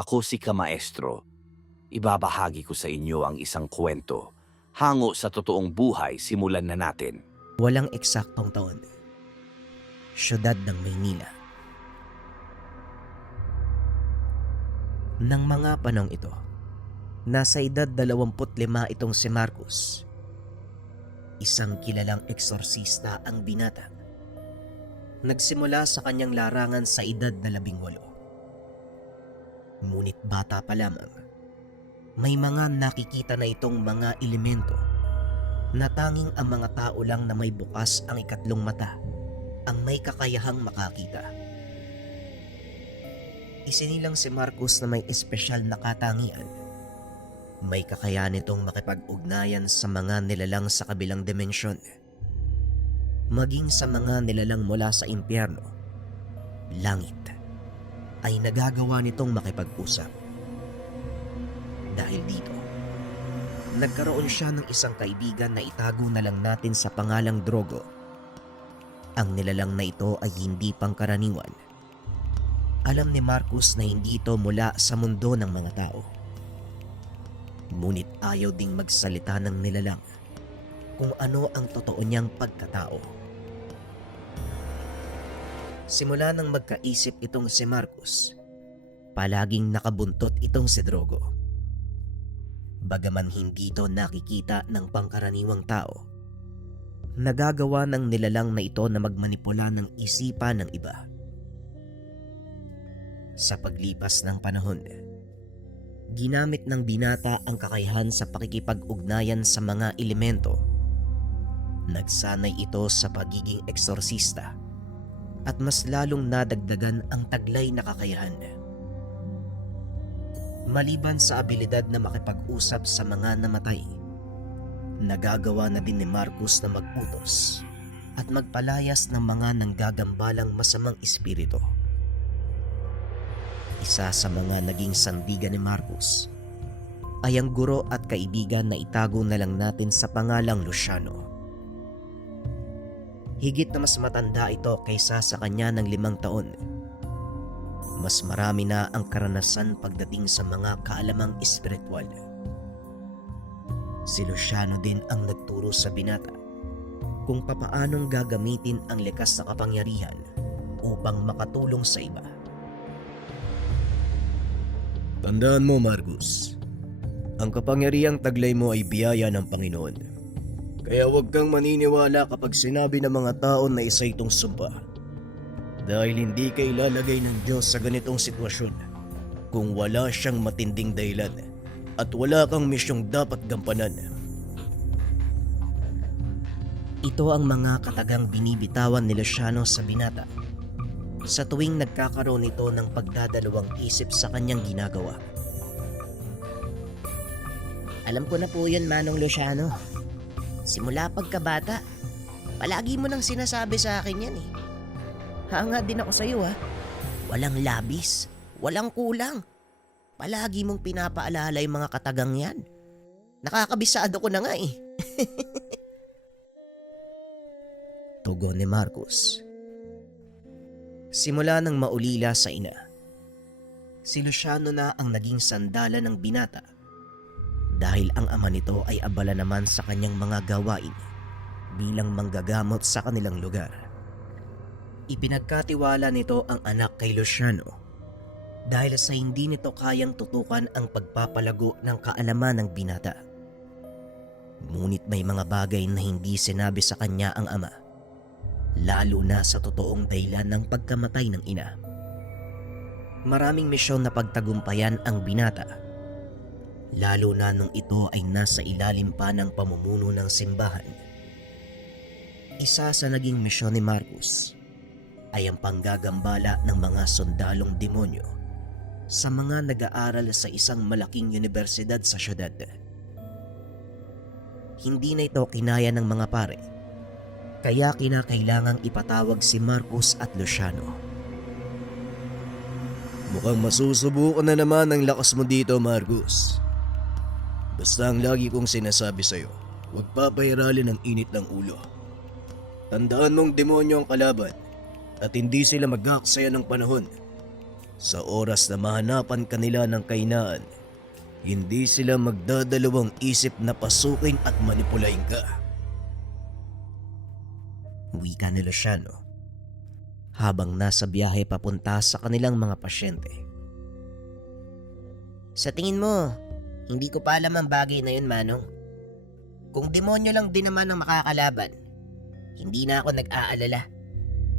Ako si Kamaestro. Ibabahagi ko sa inyo ang isang kwento. Hango sa totoong buhay, simulan na natin. Walang eksaktong taon. Siyudad ng Maynila. Nang mga panahon ito, nasa edad 25 itong si Marcos. Isang kilalang eksorsista ang binata. Nagsimula sa kanyang larangan sa edad na 18. Ngunit bata pa lamang, may mga nakikita na itong mga elemento na tanging ang mga tao lang na may bukas ang ikatlong mata ang may kakayahang makakita. Isinilang si Marcos na may espesyal na katangian. May kakayahan itong makipag-ugnayan sa mga nilalang sa kabilang dimensyon, maging sa mga nilalang mula sa impyerno, langit, ay nagagawa nitong makipag-usap. Dahil dito, nagkaroon siya ng isang kaibigan na itago na lang natin sa pangalang Drogo. Ang nilalang na ito ay hindi pangkaraniwan. Alam ni Marcos na hindi ito mula sa mundo ng mga tao. Ngunit ayaw ding magsalita ng nilalang kung ano ang totoo niyang pagkatao. Simula nang magkaisip itong si Marcos, palaging nakabuntot itong si Drogo. Bagaman hindi ito nakikita ng pangkaraniwang tao, nagagawa ng nilalang na ito na magmanipula ng isipan ng iba. Sa paglipas ng panahon, ginamit ng binata ang kakayahan sa pakikipag-ugnayan sa mga elemento. Nagsanay ito sa pagiging eksorsista at mas lalong nadagdagan ang taglay na kakayahan. Maliban sa abilidad na makipag-usap sa mga namatay, nagagawa na din ni Marcos na mag-utos at magpalayas ng mga nanggagambalang masamang espiritu. Isa sa mga naging sandigan ni Marcos ay ang guro at kaibigan na itago na lang natin sa pangalang Luciano. Higit na mas matanda ito kaysa sa kanya ng 5 taon. Mas marami na ang karanasan pagdating sa mga kaalamang espiritual. Si Luciano din ang nagturo sa binata kung papaanong gagamitin ang likas na kapangyarihan upang makatulong sa iba. Tandaan mo, Marcos, ang kapangyarihang taglay mo ay biyaya ng Panginoon. Kaya huwag kang maniniwala kapag sinabi ng mga tao na isa itong sumpa. Dahil hindi ka ilalagay ng Diyos sa ganitong sitwasyon kung wala siyang matinding dahilan at wala kang misyong dapat gampanan. Ito ang mga katagang binibitawan ni Luciano sa binata sa tuwing nagkakaroon ito ng pagdadalawang isip sa kanyang ginagawa. Alam ko na po yun, Manong Luciano. Simula pagkabata, palagi mo nang sinasabi sa akin yan eh. Hanga din ako sa'yo ha. Walang labis, walang kulang. Palagi mong pinapaalala yung mga katagang yan. Nakakabisado ko na nga eh. Tugon ni Marcos. Simula nang maulila sa ina, si Luciano na ang naging sandala ng binata dahil ang ama nito ay abala naman sa kanyang mga gawain bilang manggagamot sa kanilang lugar. Ipinagkatiwala nito ang anak kay Luciano dahil sa hindi nito kayang tutukan ang pagpapalago ng kaalaman ng binata. Ngunit may mga bagay na hindi sinabi sa kanya ang ama, lalo na sa totoong dahilan ng pagkamatay ng ina. Maraming misyon na pagtagumpayan ang binata, lalo na nung ito ay nasa ilalim pa ng pamumuno ng simbahan. Isa sa naging misyon ni Marcos ay ang panggagambala ng mga sundalong demonyo sa mga nag-aaral sa isang malaking universidad sa syudad. Hindi na ito kinaya ng mga pare, kaya kinakailangang ipatawag si Marcos at Luciano. Mukhang masusubukan na naman ang lakas mo dito, Marcos. Basta ang lagi kong sinasabi sa'yo, huwag papairalin ang init ng ulo. Tandaan mong demonyo ang kalaban at hindi sila mag-aaksaya ng panahon. Sa oras na mahanapan kanila ng kainaan, hindi sila magdadalawang isip na pasukin at manipulahin ka. Wika ni Luciano habang nasa biyahe papunta sa kanilang mga pasyente. Sa tingin mo, hindi ko pa alam ang bagay na yun, Manong. Kung demonyo lang din naman ang makakalaban, hindi na ako nag-aalala.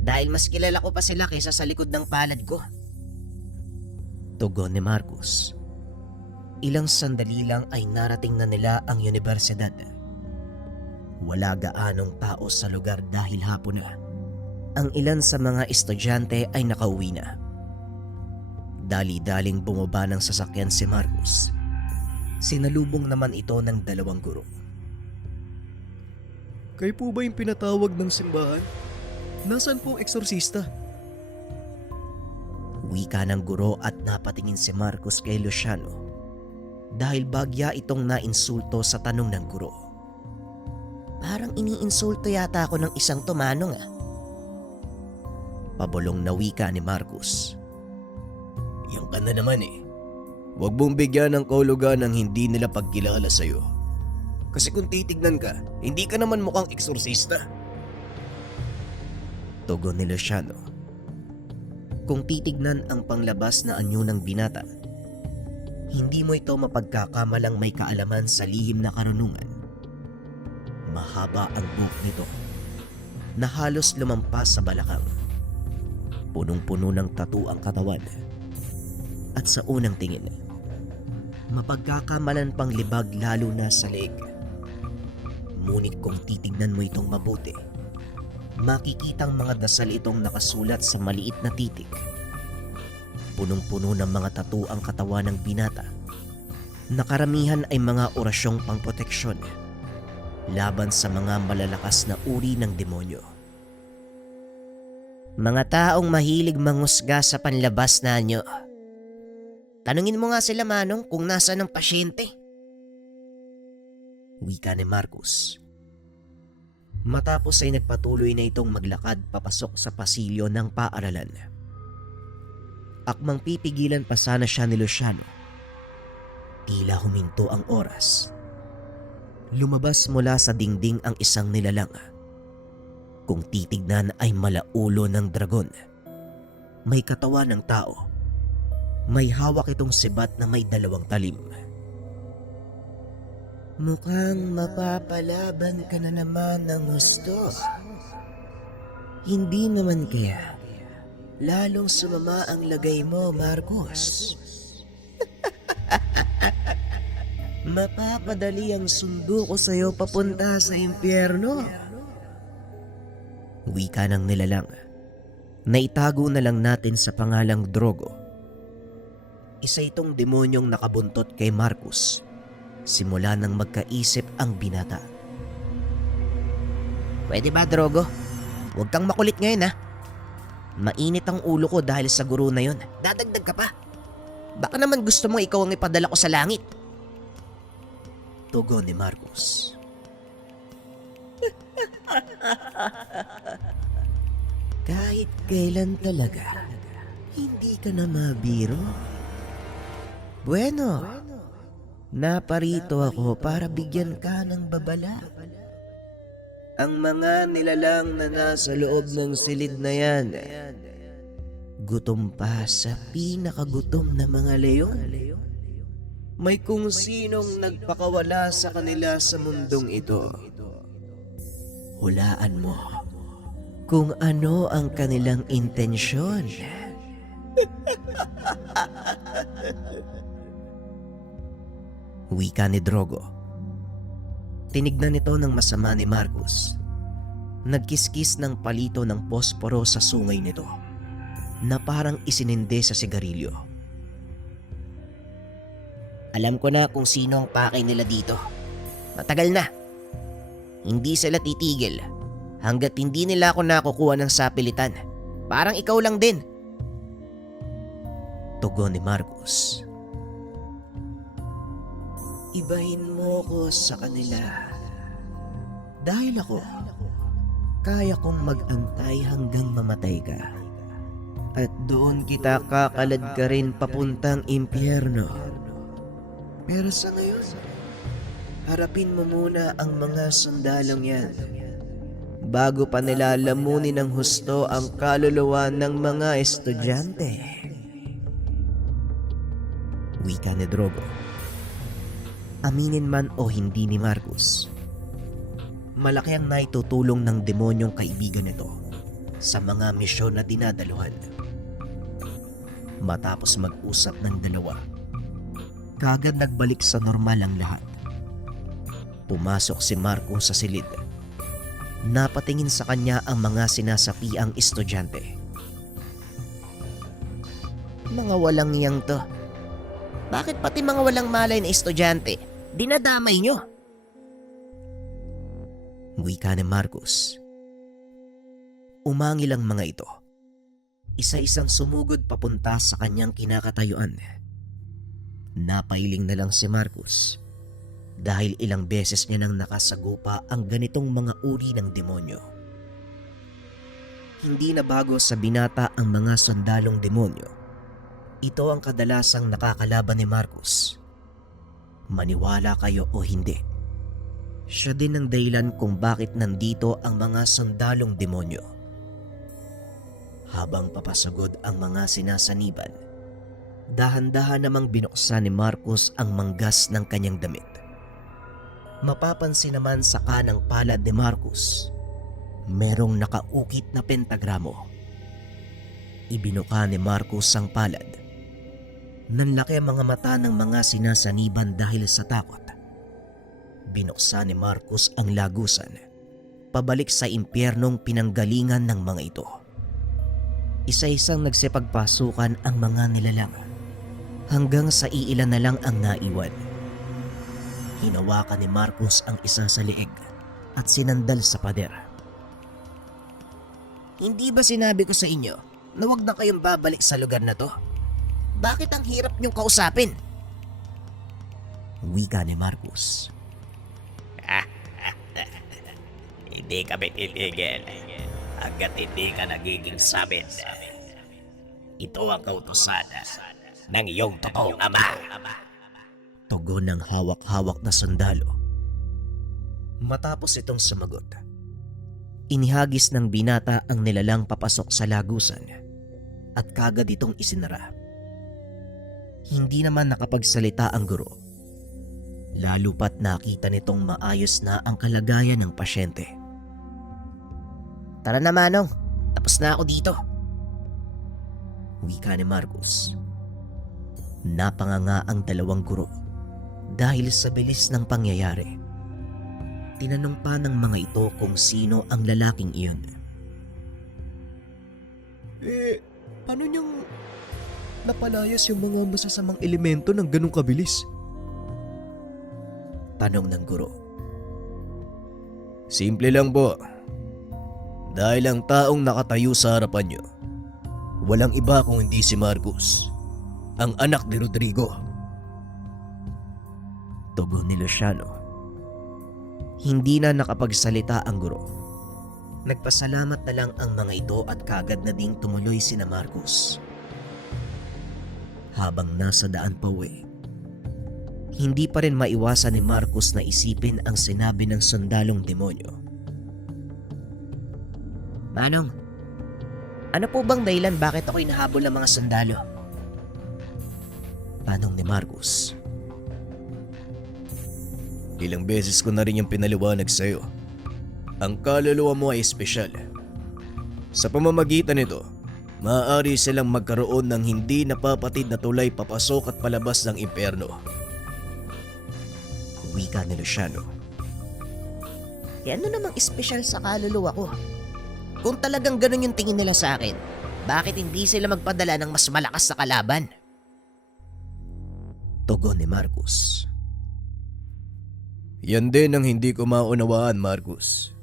Dahil mas kilala ko pa sila kaysa sa likod ng palad ko. Tugon ni Marcus. Ilang sandali lang ay narating na nila ang universidad. Wala gaanong tao sa lugar dahil hapon na. Ang ilan sa mga estudyante ay nakauwi na. Dali-daling bumaba ng sasakyan si Marcus. Sinalubong naman ito ng dalawang guro. Kayo po ba yung pinatawag ng simbahan? Nasaan po ang eksorsista? Wika ng guro at napatingin si Marcus kay Luciano dahil bagya itong nainsulto sa tanong ng guro. Parang iniinsulto yata ako ng isang tumanong ah. Pabulong na wika ni Marcus. Yung ka na naman eh. Huwag mong bigyan ng kahulugan ng hindi nila pagkilala sa'yo. Kasi kung titignan ka, hindi ka naman mukhang eksorsista. Tugon ni Luciano. Kung titignan ang panglabas na anyo ng binata, hindi mo ito mapagkakamalang may kaalaman sa lihim na karunungan. Mahaba ang buhok nito na halos lumampas sa balakang. Punong-puno ng tattoo ang katawan. At sa unang tingin, mapagkakamalan pang libag lalo na sa leeg. Ngunit kung titignan mo itong mabuti, makikitang mga dasal itong nakasulat sa maliit na titik. Punong-puno ng mga tattoo ang katawan ng binata. Nakaramihan ay mga orasyong pangproteksyon laban sa mga malalakas na uri ng demonyo. Mga taong mahilig mangusga sa panlabas na anyo. Tanungin mo nga sila, Manong, kung nasaan ang pasyente. Wika ni Marcus. Matapos ay nagpatuloy na itong maglakad papasok sa pasilyo ng paaralan. Akmang pipigilan pa sana siya ni Luciano. Tila huminto ang oras. Lumabas mula sa dingding ang isang nilalang. Kung titignan ay malaulo ng dragon. May katawan ng tao. May hawak itong sibat na may dalawang talim. Mukhang mapapalaban ka na naman ng gusto. Hindi naman kaya lalong sumama ang lagay mo, Marcos. Mapapadali ang sundo ko sa'yo papunta sa impyerno. Wika ng nilalang. Naitago na lang natin sa pangalang Drogo. Isa itong demonyong nakabuntot kay Marcus simula nang magkaisip ang binata. Pwede ba, Drogo? Huwag kang makulit ngayon ha. Mainit ang ulo ko dahil sa guro na yon. Dadagdag ka pa. Baka naman gusto mo ikaw ang ipadala ko sa langit. Tugon ni Marcus. Kahit kailan talaga, hindi ka na mabiro. Bueno, naparito ako para bigyan ka ng babala. Ang mga nilalang na nasa loob ng silid na yan, gutom pa sa pinakagutom na mga leyon. May kung sinong nagpakawala sa kanila sa mundong ito. Hulaan mo kung ano ang kanilang intensyon. Wika ni Drogo. Tinignan ito ng masama ni Marcus. Nagkiskis ng palito ng posporo sa sungay nito na parang isininde sa sigarilyo. Alam ko na kung sino ang pakay nila dito. Matagal na. Hindi sila titigil hanggat hindi nila ako nakukuha ng sapilitan. Parang ikaw lang din. Tugon ni Marcus. Ibahin mo ko sa kanila. Dahil ako, kaya kong mag-antay hanggang mamatay ka. At doon kita kakalad ka rin papuntang impyerno. Pero sa ngayon, harapin mo muna ang mga sundalong yan bago pa nila lamunin ng husto ang kaluluwa ng mga estudyante. Wika ni Drogo. Aminin man o hindi ni Marcus, malaki ang naitutulong ng demonyong kaibigan nito sa mga misyon na dinadaluhan. Matapos mag-usap ng dalawa, kagad nagbalik sa normal ang lahat. Pumasok si Marcus sa silid. Napatingin sa kanya ang mga sinasapiang estudyante. Mga walang iyang to. Bakit pati mga walang malay na estudyante dinadamay nyo? Wika ni Marcus. Umangil ang mga ito. Isa-isang sumugod papunta sa kanyang kinakatayuan. Napailing na lang si Marcus dahil ilang beses niya nang nakasagupa ang ganitong mga uri ng demonyo. Hindi na bago sa binata ang mga sundalong demonyo. Ito ang kadalasang nakakalaban ni Marcus. Maniwala kayo o hindi, siya din ang dahilan kung bakit nandito ang mga sundalong demonyo. Habang papasagod ang mga sinasaniban, dahan-dahan namang binuksan ni Marcus ang manggas ng kanyang damit. Mapapansin naman sa kanang palad ni Marcus, merong nakaukit na pentagramo. Ibinuka ni Marcus ang palad. Nanlaki ang mga mata ng mga sinasaniban dahil sa takot. Binuksan ni Marcus ang lagusan, pabalik sa impyernong pinanggalingan ng mga ito. Isa-isang nagsipagpasukan ang mga nilalang, hanggang sa iilan na lang ang naiwan. Hinawakan ni Marcus ang isa sa leeg at sinandal sa pader. Hindi ba sinabi ko sa inyo na huwag na kayong babalik sa lugar na to? Bakit ang hirap niyong kausapin? Wika ni Marcus. Hindi kami titigil hanggat hindi ka nagiging sabit. Ito ang kautusan ng iyong totoong ama. Tugon ng hawak-hawak na sundalo. Matapos itong sumagot, inihagis ng binata ang nilalang papasok sa lagusan at kagad itong isinara. Hindi naman nakapagsalita ang guro, lalo pat nakita nitong maayos na ang kalagayan ng pasyente. Tara na Manong, tapos na ako dito. Wika ni Marcus. Napanganga ang dalawang guro dahil sa bilis ng pangyayari. Tinanong pa ng mga ito kung sino ang lalaking iyon. Paano niyang napalayas yung mga masasamang elemento ng ganong kabilis? Tanong ng guro. Simple lang po. Dahil ang taong nakatayo sa harapan niyo, walang iba kung hindi si Marcus, ang anak ni Rodrigo. Tugon ni Luciano. Hindi na nakapagsalita ang guro. Nagpasalamat na lang ang mga ito at kagad na ding tumuloy sina Marcus. Habang nasa daan pa uwi, hindi pa rin maiwasan ni Marcus na isipin ang sinabi ng sundalong demonyo. Manong, ano po bang dahilan bakit ako'y nahabol ng mga sundalo? Tanong ni Marcus. Ilang beses ko na rin yung pinaliwanag sa'yo. Ang kaluluwa mo ay espesyal. Sa pamamagitan nito, maaari silang magkaroon ng hindi napapatid na tulay papasok at palabas ng impyerno. Wika ni Luciano. Ano namang espesyal sa kaluluwa ko? Kung talagang ganun yung tingin nila sa akin, bakit hindi sila magpadala ng mas malakas na kalaban? Tugon ni Marcus. Yan din ang hindi ko maunawaan, Marcus.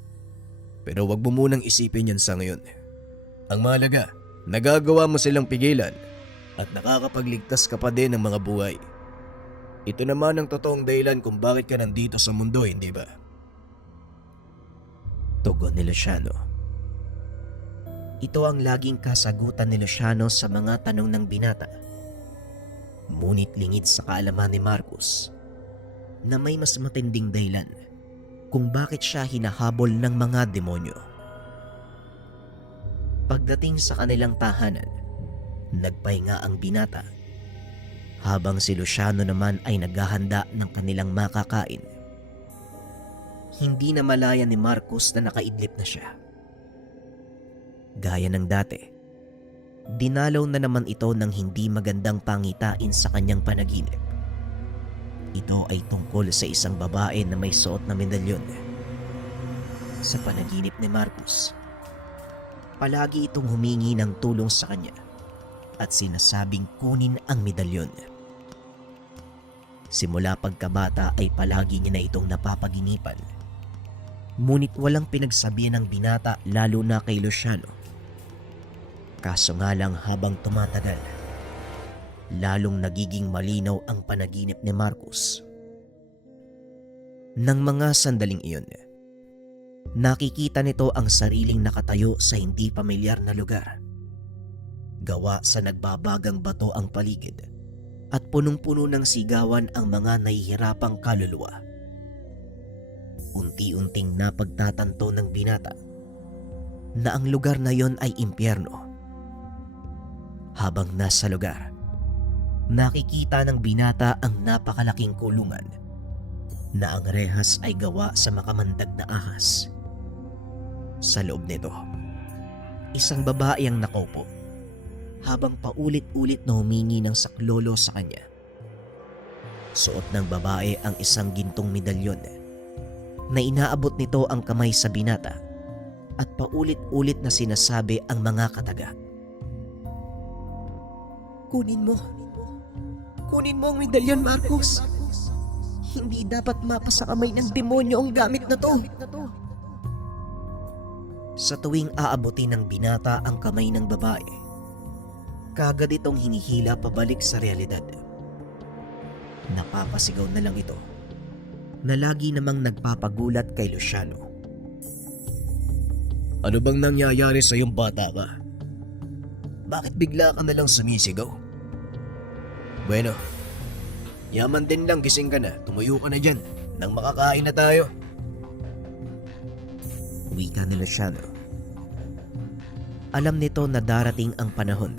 Pero wag mo munang isipin yan sa ngayon. Ang mahalaga, nagagawa mo silang pigilan at nakakapagligtas ka pa din ng mga buhay. Ito naman ang totoong dahilan kung bakit ka nandito sa mundo, hindi ba? Tugon ni Luciano. Ito ang laging kasagutan ni Luciano sa mga tanong ng binata. Ngunit lingid sa kaalaman ni Marcus na may mas matinding dahilan kung bakit siya hinahabol ng mga demonyo. Pagdating sa kanilang tahanan, nagpahinga ang binata habang si Luciano naman ay naghahanda ng kanilang makakain. Hindi na malaya ni Marcus na nakaidlip na siya. Gaya ng dati, dinalaw na naman ito ng hindi magandang pangitain sa kanyang panaginip. Ito ay tungkol sa isang babae na may suot na medalyon. Sa panaginip ni Marcus, palagi itong humingi ng tulong sa kanya at sinasabing kunin ang medalyon. Simula pagkabata ay palagi niya na itong napapaginipan. Ngunit walang pinagsabihan ng binata lalo na kay Luciano. Kaso nga lang habang tumatagal, lalong nagiging malinaw ang panaginip ni Marcus. Nang mga sandaling iyon, nakikita nito ang sariling nakatayo sa hindi pamilyar na lugar. Gawa sa nagbabagang bato ang paligid at punong-puno ng sigawan ang mga nahihirapang kaluluwa. Unti-unting napagtatanto ng binata na ang lugar na yon ay impyerno. Habang nasa lugar, nakikita ng binata ang napakalaking kulungan na ang rehas ay gawa sa makamandag na ahas. Sa loob nito, isang babae ang nakaupo habang paulit-ulit na humingi ng saklolo sa kanya. Suot ng babae ang isang gintong medalyon na inaabot nito ang kamay sa binata at paulit-ulit na sinasabi ang mga kataga. Kunin mo ang medalyon, Marcus. Hindi dapat mapasa kamay ng demonyo ang gamit na to. Sa tuwing aabutin ng binata ang kamay ng babae, kagad itong hinihila pabalik sa realidad. Napapasigaw na lang ito na lagi namang nagpapagulat kay Luciano. Ano bang nangyayari sa iyong bata ka? Bakit bigla ka na lang sumisigaw? Bueno, yaman din lang, gising ka na. Tumuyo ka na dyan nang makakain na tayo. Wika ni Luciano. Alam nito na darating ang panahon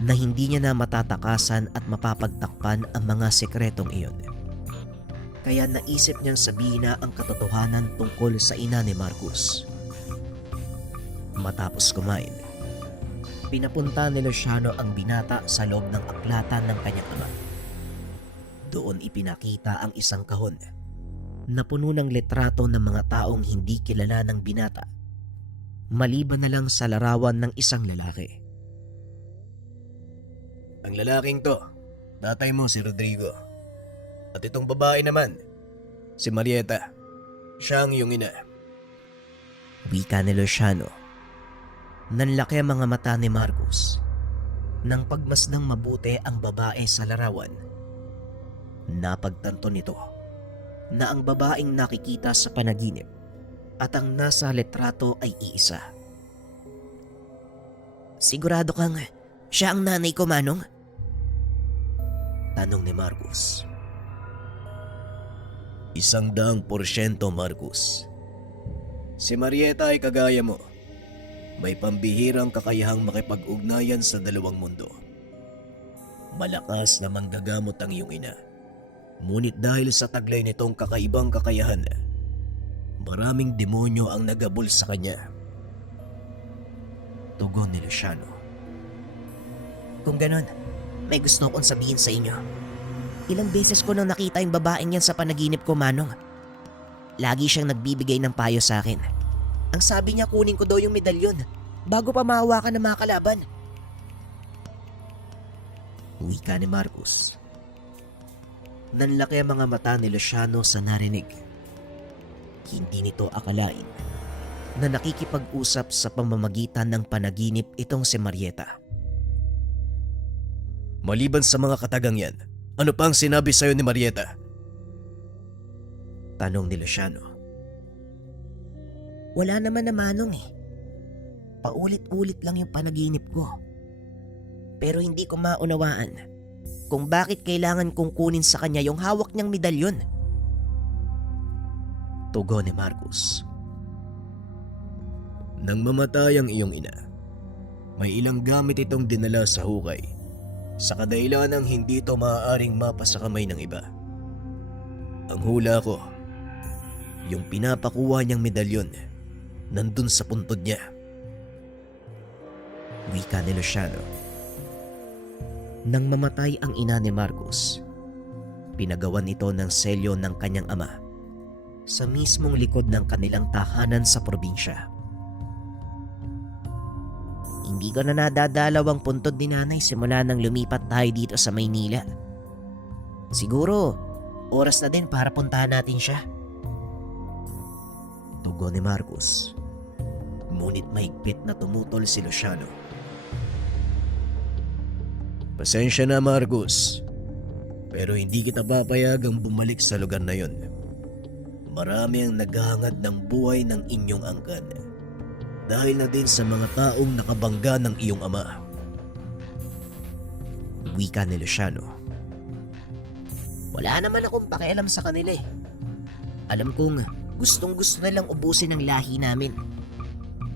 na hindi niya na matatakasan at mapapagtakpan ang mga sekretong iyon. Kaya naisip niyang sabihin na ang katotohanan tungkol sa ina ni Marcus. Matapos kumain, pinapunta ni Luciano ang binata sa loob ng aklatan ng kanyang ama. Doon ipinakita ang isang kahon na puno ng litrato ng mga taong hindi kilala ng binata, maliban na lang sa larawan ng isang lalaki. Ang lalaking to, tatay mo si Rodrigo. At itong babae naman, si Marieta. Siya ang iyong ina. Wika ni Luciano. Nanlaki ang mga mata ni Marcus nang pagmasdang mabuti ang babae sa larawan. Napagtanto nito na ang babaeng nakikita sa panaginip at ang nasa litrato ay iisa. Sigurado kang siya ang nanay ko, Manong? Tanong ni Marcus. 100%, Marcus. Si Marieta ay kagaya mo. May pambihirang kakayahang makipag-ugnayan sa dalawang mundo. Malakas na manggagamot ang iyong ina. Ngunit dahil sa taglay nitong kakaibang kakayahan, maraming demonyo ang nagabol sa kanya. Tugon ni Luciano. Kung ganon, may gusto akong sabihin sa inyo. Ilang beses ko nang nakita yung babaeng yan sa panaginip ko, Manong. Lagi siyang nagbibigay ng payo sa akin. Ang sabi niya kunin ko daw yung medalyon bago pa mahawakan ng mga kalaban. Wika ni Marcus. Nanlaki ang mga mata ni Luciano sa narinig. Hindi nito akalain na nakikipag-usap sa pamamagitan ng panaginip itong si Marieta. Maliban sa mga katagang yan, ano pa ang sinabi sa'yo ni Marieta? Tanong ni Luciano. Wala naman na, Manong eh. paulit-ulit lang yung panaginip ko. Pero hindi ko maunawaan kung bakit kailangan kong kunin sa kanya yung hawak niyang medalyon. Tugon ni Marcus. Nang mamatay ang iyong ina, may ilang gamit itong dinala sa hukay sa kadahilanang hindi ito maaaring mapa sa kamay ng iba. Ang hula ko, yung pinapakuha niyang medalyon nandun sa puntod niya. Wika ni Luciano. Nang mamatay ang ina ni Marcus, pinagawan ito ng selyo ng kanyang ama sa mismong likod ng kanilang tahanan sa probinsya. Hindi ko na nadadalaw ang puntod ni nanay simula nang lumipat tayo dito sa Maynila. Siguro, oras na din para puntahan natin siya. Tugon ni Marcus. Ngunit mahigpit na tumutol si Luciano. Pasensya na, Marcus, pero hindi kita papayagang bumalik sa lugar na yon. Marami ang naghahangad ng buhay ng inyong angkan dahil na din sa mga taong nakabangga ng iyong ama. Wika ni Luciano. Wala naman akong pakialam sa kanila eh. Alam kong gustong gusto nilang ubusin ang lahi namin.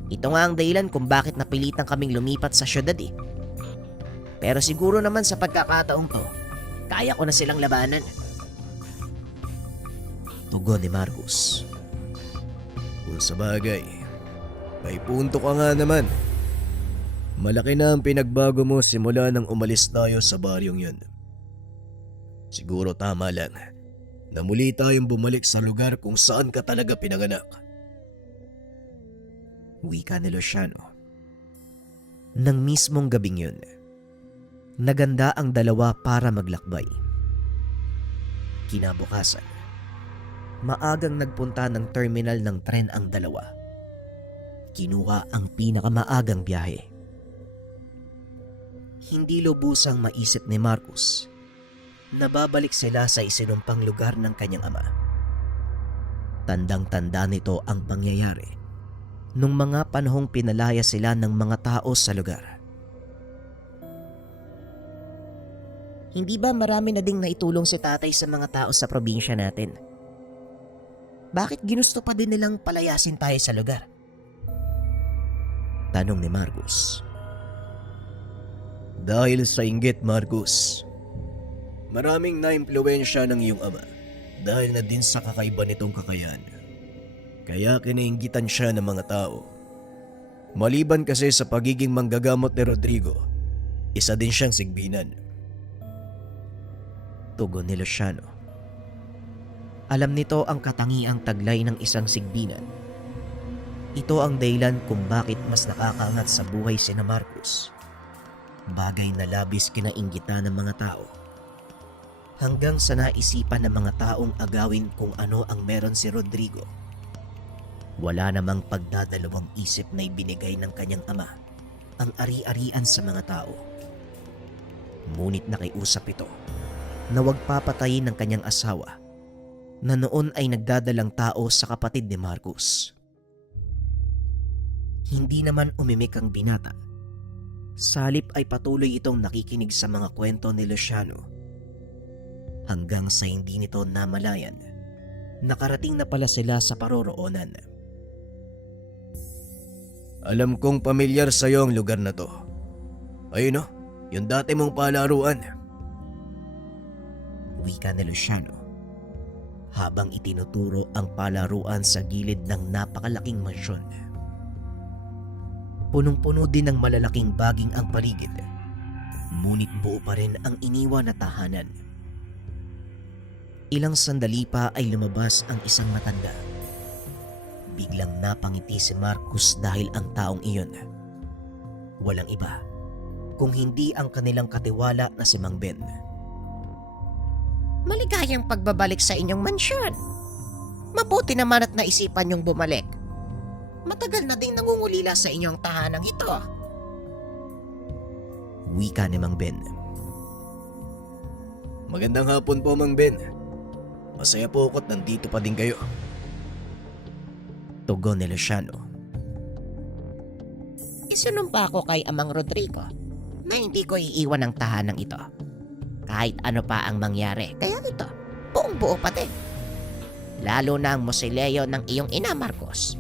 Ito nga ang dahilan kung bakit napilitan kaming lumipat sa syudad eh. Pero siguro naman sa pagkakataong to, kaya ko na silang labanan. Tugon ni Marcus. Kung sa bagay, may punto ka nga naman. Malaki na ang pinagbago mo simula nang umalis tayo sa baryong yun. Siguro tama lang na muli tayong bumalik sa lugar kung saan ka talaga pinanganak. Wika ni Luciano. Nang mismong gabing yun, naganda ang dalawa para maglakbay. Kinabukasan, maagang nagpunta ng terminal ng tren ang dalawa. Kinuha ang pinakamaagang biyahe. Hindi lubusang maisip ni Marcus na babalik sila sa isinumpang lugar ng kanyang ama. Tandang-tanda nito ang pangyayari nung mga panahong pinalaya sila ng mga tao sa lugar. Hindi ba marami na ding naitulong si tatay sa mga tao sa probinsya natin? Bakit ginusto pa din nilang palayasin tayo sa lugar? Tanong ni Marcus. Dahil sa inggit, Marcus. Maraming naimpluwensya ng iyong ama dahil na din sa kakaiba nitong kakayahan. Kaya kinainggitan siya ng mga tao. Maliban kasi sa pagiging manggagamot ni Rodrigo, isa din siyang sigbinan. Tugon ni Luciano. Alam nito ang katangiang taglay ng isang sigbinan. Ito ang dahilan kung bakit mas nakakaangat sa buhay sina Marcus. Bagay na labis kinainggitan ng mga tao. Hanggang sa naisipan ng mga taong agawin kung ano ang meron si Rodrigo. Wala namang pagdadalawang isip na ibinigay ng kanyang ama ang ari-arian sa mga tao. Ngunit nakiusap ito na huwag papatayin ng kanyang asawa na noon ay nagdadalang tao sa kapatid ni Marcus. Hindi naman umimik ang binata. Salip ay patuloy itong nakikinig sa mga kwento ni Luciano. Hanggang sa hindi nito namalayan, nakarating na pala sila sa paroroonan. Alam kong pamilyar sa'yo ang lugar na to. Ayun o, yung dati mong palaruan. Wika ni Luciano habang itinuturo ang palaruan sa gilid ng napakalaking mansyon. Punong-puno din ng malalaking baging ang paligid, ngunit buo pa rin ang iniwan na tahanan. Ilang sandali pa ay lumabas ang isang matanda. Biglang napangiti si Marcus dahil ang taong iyon, walang iba kung hindi ang kanilang katiwala na si Mang Ben. Maligayang pagbabalik sa inyong mansyon. Mabuti naman at naisipan niyong bumalik. Matagal na ding nangungulila sa inyong tahanang ito. Wika ni Mang Ben. Magandang hapon po, Mang Ben. Masaya po ako't nandito pa din kayo. Tugon ni Luciano. Isinumpa ko kay Amang Rodrigo na hindi ko iiwan ang tahanang ito. Kahit ano pa ang mangyari. Kaya ito, buong buo pa din. Lalo na ang mosileo ng iyong ina, Marcos.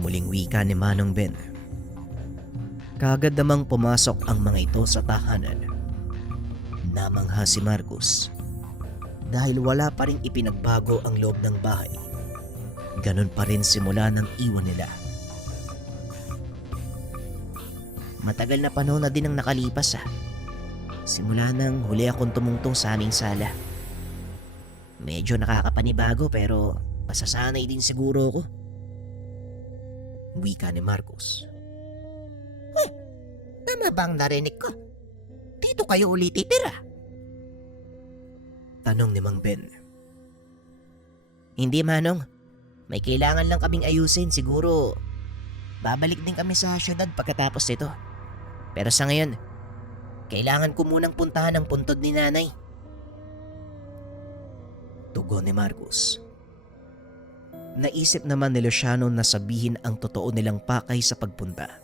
Muling wika ni Manong Ben. Kaagad namang pumasok ang mga ito sa tahanan. Namangha si Marcos dahil wala pa rin ipinagbago ang loob ng bahay. Ganon pa rin simula ng iwan nila. Matagal na panahon na din ang nakalipas Simula nang huli akong tumungtong sa aming sala. Medyo nakakapanibago pero masasanay din siguro ako. Wika ni Marcos. Tama ba ang narinig ko? Dito kayo ulit titira? Tanong ni Mang Ben. Hindi, Manong. May kailangan lang kaming ayusin. Siguro babalik din kami sa syudad pagkatapos nito. Pero sa ngayon, kailangan ko munang puntahan ang puntod ni Nanay. Tugon ni Marcos. Naisip naman ni Luciano na sabihin ang totoo nilang pakay sa pagpunta.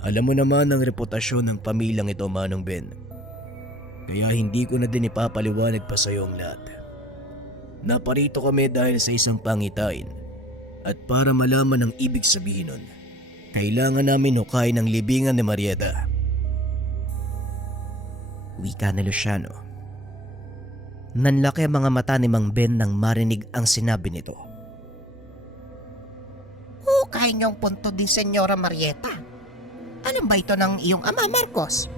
Alam mo naman ang reputasyon ng pamilyang ito, Manong Ben. Kaya hindi ko na din ipapaliwanag pa sa iyo ang lahat. Naparito kami dahil sa isang pangitain. At para malaman ang ibig sabihin nun, kailangan namin hukayin ang libingan ni Marieta. Wika ni Luciano. Nanlaki ang mga mata ni Mang Ben nang marinig ang sinabi nito. Hukay niyong punto din, Senyora Marieta. Ano ba ito ng iyong ama, Marcos?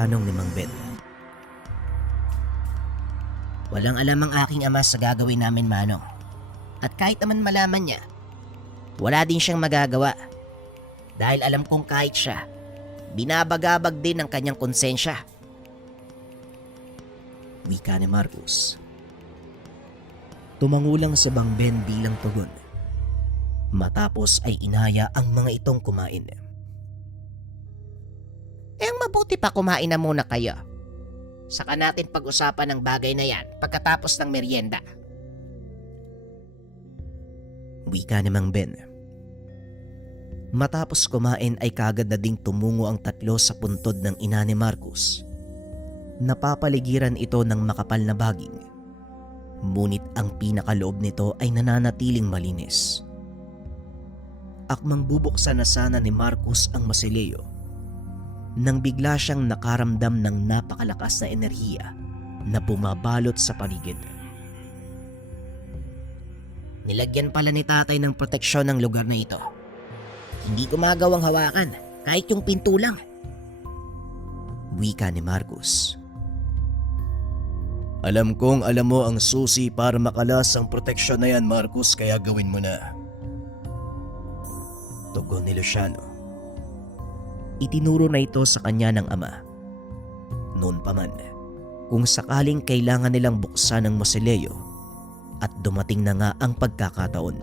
Tanong ni Mang Ben. Walang alam ang aking ama sa gagawin namin, Manong. At kahit naman malaman niya, wala din siyang magagawa. Dahil alam kong kahit siya, binabagabag din ang kanyang konsensya. Wika ni Marcos. Tumangulang sa Mang Ben bilang tugon. Matapos ay inaya ang mga itong kumain. Ang mabuti pa kumain na muna kayo. Saka natin pag-usapan ang bagay na yan pagkatapos ng merienda. Wika ni Mang Ben. Matapos kumain ay kagad na ding tumungo ang tatlo sa puntod ng ina ni Marcos. Napapaligiran ito ng makapal na baging. Ngunit ang pinakaloob nito ay nananatiling malinis. Akmang bubuksan na sana ni Marcos ang masileo nang bigla siyang nakaramdam ng napakalakas na enerhiya na bumabalot sa paligid. Nilagyan pala ni tatay ng proteksyon ng lugar na ito. Hindi ko magawang hawakan kahit yung pinto lang. Wika ni Marcos. Alam kong alam mo ang susi para makalas ang proteksyon na yan, Marcos, kaya gawin mo na. Tugon ni Luciano. Itinuro na ito sa kanya ng ama. Noon pa man, kung sakaling kailangan nilang buksan ang mausoleo at dumating na nga ang pagkakataon.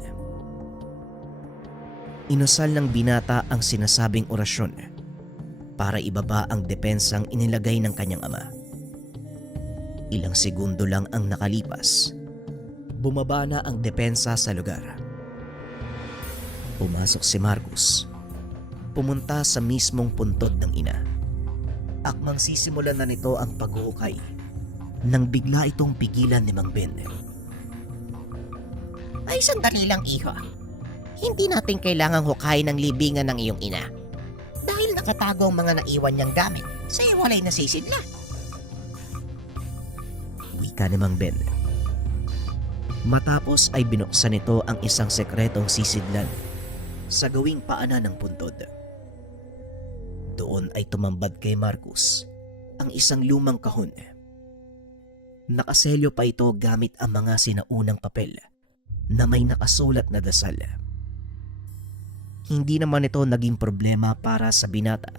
Inusal ng binata ang sinasabing orasyon para ibaba ang depensang inilagay ng kanyang ama. Ilang segundo lang ang nakalipas. Bumaba na ang depensa sa lugar. Pumasok si Marcos. Pumunta sa mismong puntod ng ina. Akmang sisimulan na nito ang paghuhukay nang bigla itong pigilan ni Mang Ben. Ay, sandali lang, iho. Hindi natin kailangang hukayin ang libingan ng iyong ina. Dahil nakatago ang mga naiwan niyang gamit sa iwalay na sisidla. Wika ni Mang Ben. Matapos ay binuksan nito ang isang sekretong sisidlan sa gawing paanan ng puntod. Doon ay tumambad kay Marcos ang isang lumang kahon. Nakaselyo pa ito gamit ang mga sinaunang papel na may nakasulat na dasal. Hindi naman ito naging problema para sa binata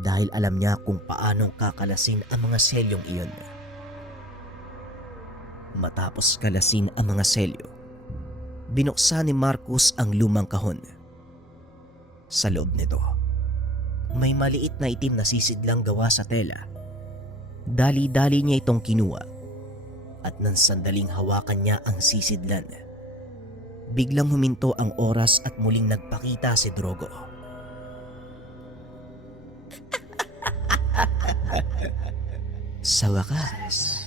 dahil alam niya kung paanong kakalasin ang mga selyong iyon. Matapos kalasin ang mga selyo, binuksan ni Marcos ang lumang kahon. Sa loob nito, may maliit na itim na sisidlang gawa sa tela. Dali-dali niya itong kinuha at nang sandaling hawakan niya ang sisidlan, biglang huminto ang oras at muling nagpakita si Drogo. Sa wakas,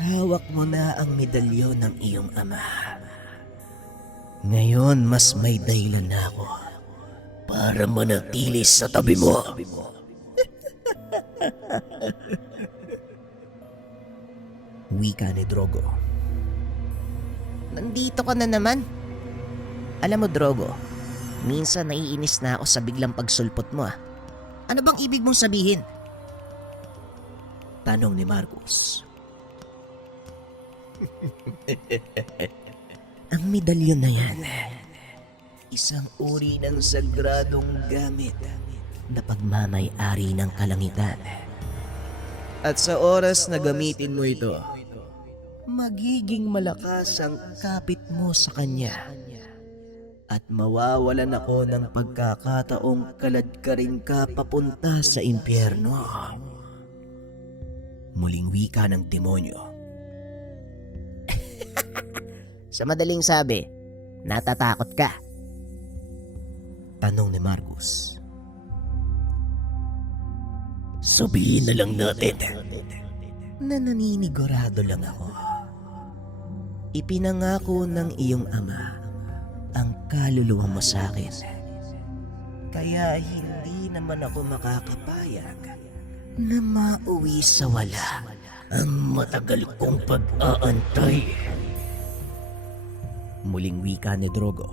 hawak mo na ang medalyon ng iyong ama. Ngayon mas may dahilan na ako para manatili sa tabi mo. Wika ni Drogo. Nandito ka na naman. Alam mo, Drogo, minsan naiinis na ako sa biglang pagsulpot mo ah. Ano bang ibig mong sabihin? Tanong ni Marcus. Ang medalyon na yan, isang uri ng sagradong gamit na pagmamay-ari ng kalangitan. At sa oras na gamitin mo ito, magiging malakas ang kapit mo sa kanya. At mawawalan ako ng pagkakataong kaladkarin ka papunta sa impyerno. Muling wika ng demonyo. Sa madaling sabi, natatakot ka. Tanong ni Marcus. Sabihin na lang natin na naninigurado lang ako. Ipinangako ng iyong ama ang kaluluwa mo sa akin. Kaya hindi naman ako makakapayag na mauwi sa wala ang matagal kong pag-aantay. Muling wika ni Drogo.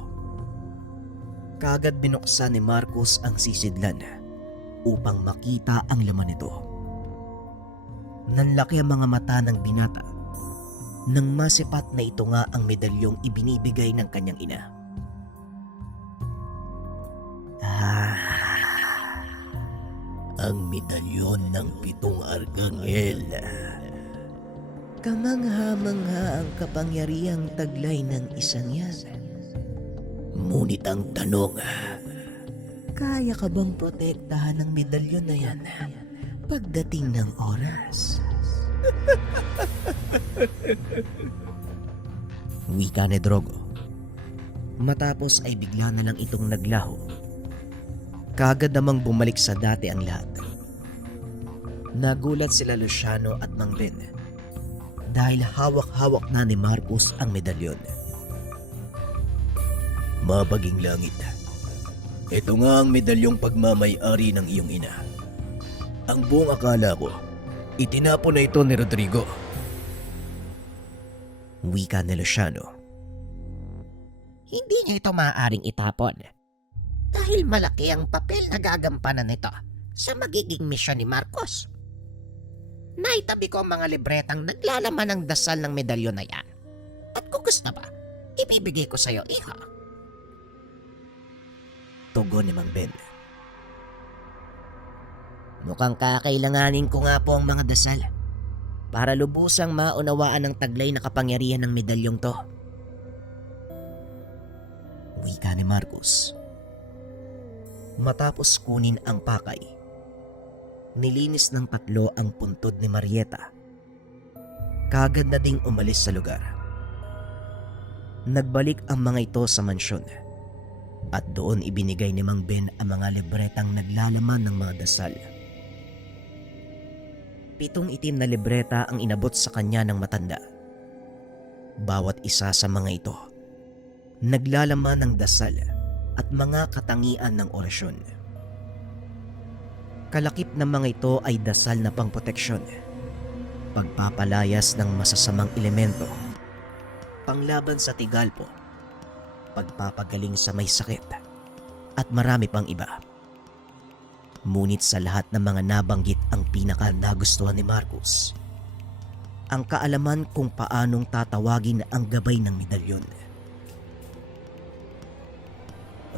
Kagad binuksan ni Marcus ang sisidlan upang makita ang laman nito. Nanlaki ang mga mata ng binata nang masipat na ito nga ang medalyong ibinibigay ng kanyang ina. Ang medalyon ng 7 arkanghel. Kamangha-mangha ang kapangyarihang taglay ng isang yan. Ngunit ang tanong, kaya ka bang protektahan ng medalyon na yan pagdating ng oras? Wika ni Drogo. Matapos ay bigla na lang itong naglaho. Kagad namang bumalik sa dati ang lahat. Nagulat sila Luciano at Mang Ben dahil hawak-hawak na ni Marcus ang medalyon. Mabaging langit, ito nga ang medalyong pagmamay-ari ng iyong ina. Ang buong akala ko, itinapon na ito ni Rodrigo. Wika ni Luciano. Hindi niya ito maaaring itapon. Dahil malaki ang papel na gagampanan nito sa magiging misyon ni Marcos. Naitabi ko ang mga libretang naglalaman ng dasal ng medalyon na yan. At kung gusto ba, ibibigay ko sa iyo, iha. Tugon ni Mang Ben. Mukhang kakailanganin ko nga po ang mga dasal para lubusang maunawaan ang taglay na kapangyarihan ng medalyong to. Wika ni Marcus. Matapos kunin ang pakay, nilinis ng 3 ang puntod ni Marieta. Kagad na ding umalis sa lugar. Nagbalik ang mga ito sa mansyon at doon ibinigay ni Mang Ben ang mga libretang naglalaman ng mga dasal. 7 itim na libreta ang inabot sa kanya ng matanda. Bawat isa sa mga ito naglalaman ng dasal at mga katangian ng orasyon. Kalakip ng mga ito ay dasal na pangproteksyon, pagpapalayas ng masasamang elemento, panglaban sa tigalpo, pagpapagaling sa may sakit, at marami pang iba. Ngunit sa lahat ng mga nabanggit ang pinaka nagustuhan ni Marcus, ang kaalaman kung paanong tatawagin ang gabay ng medalyon.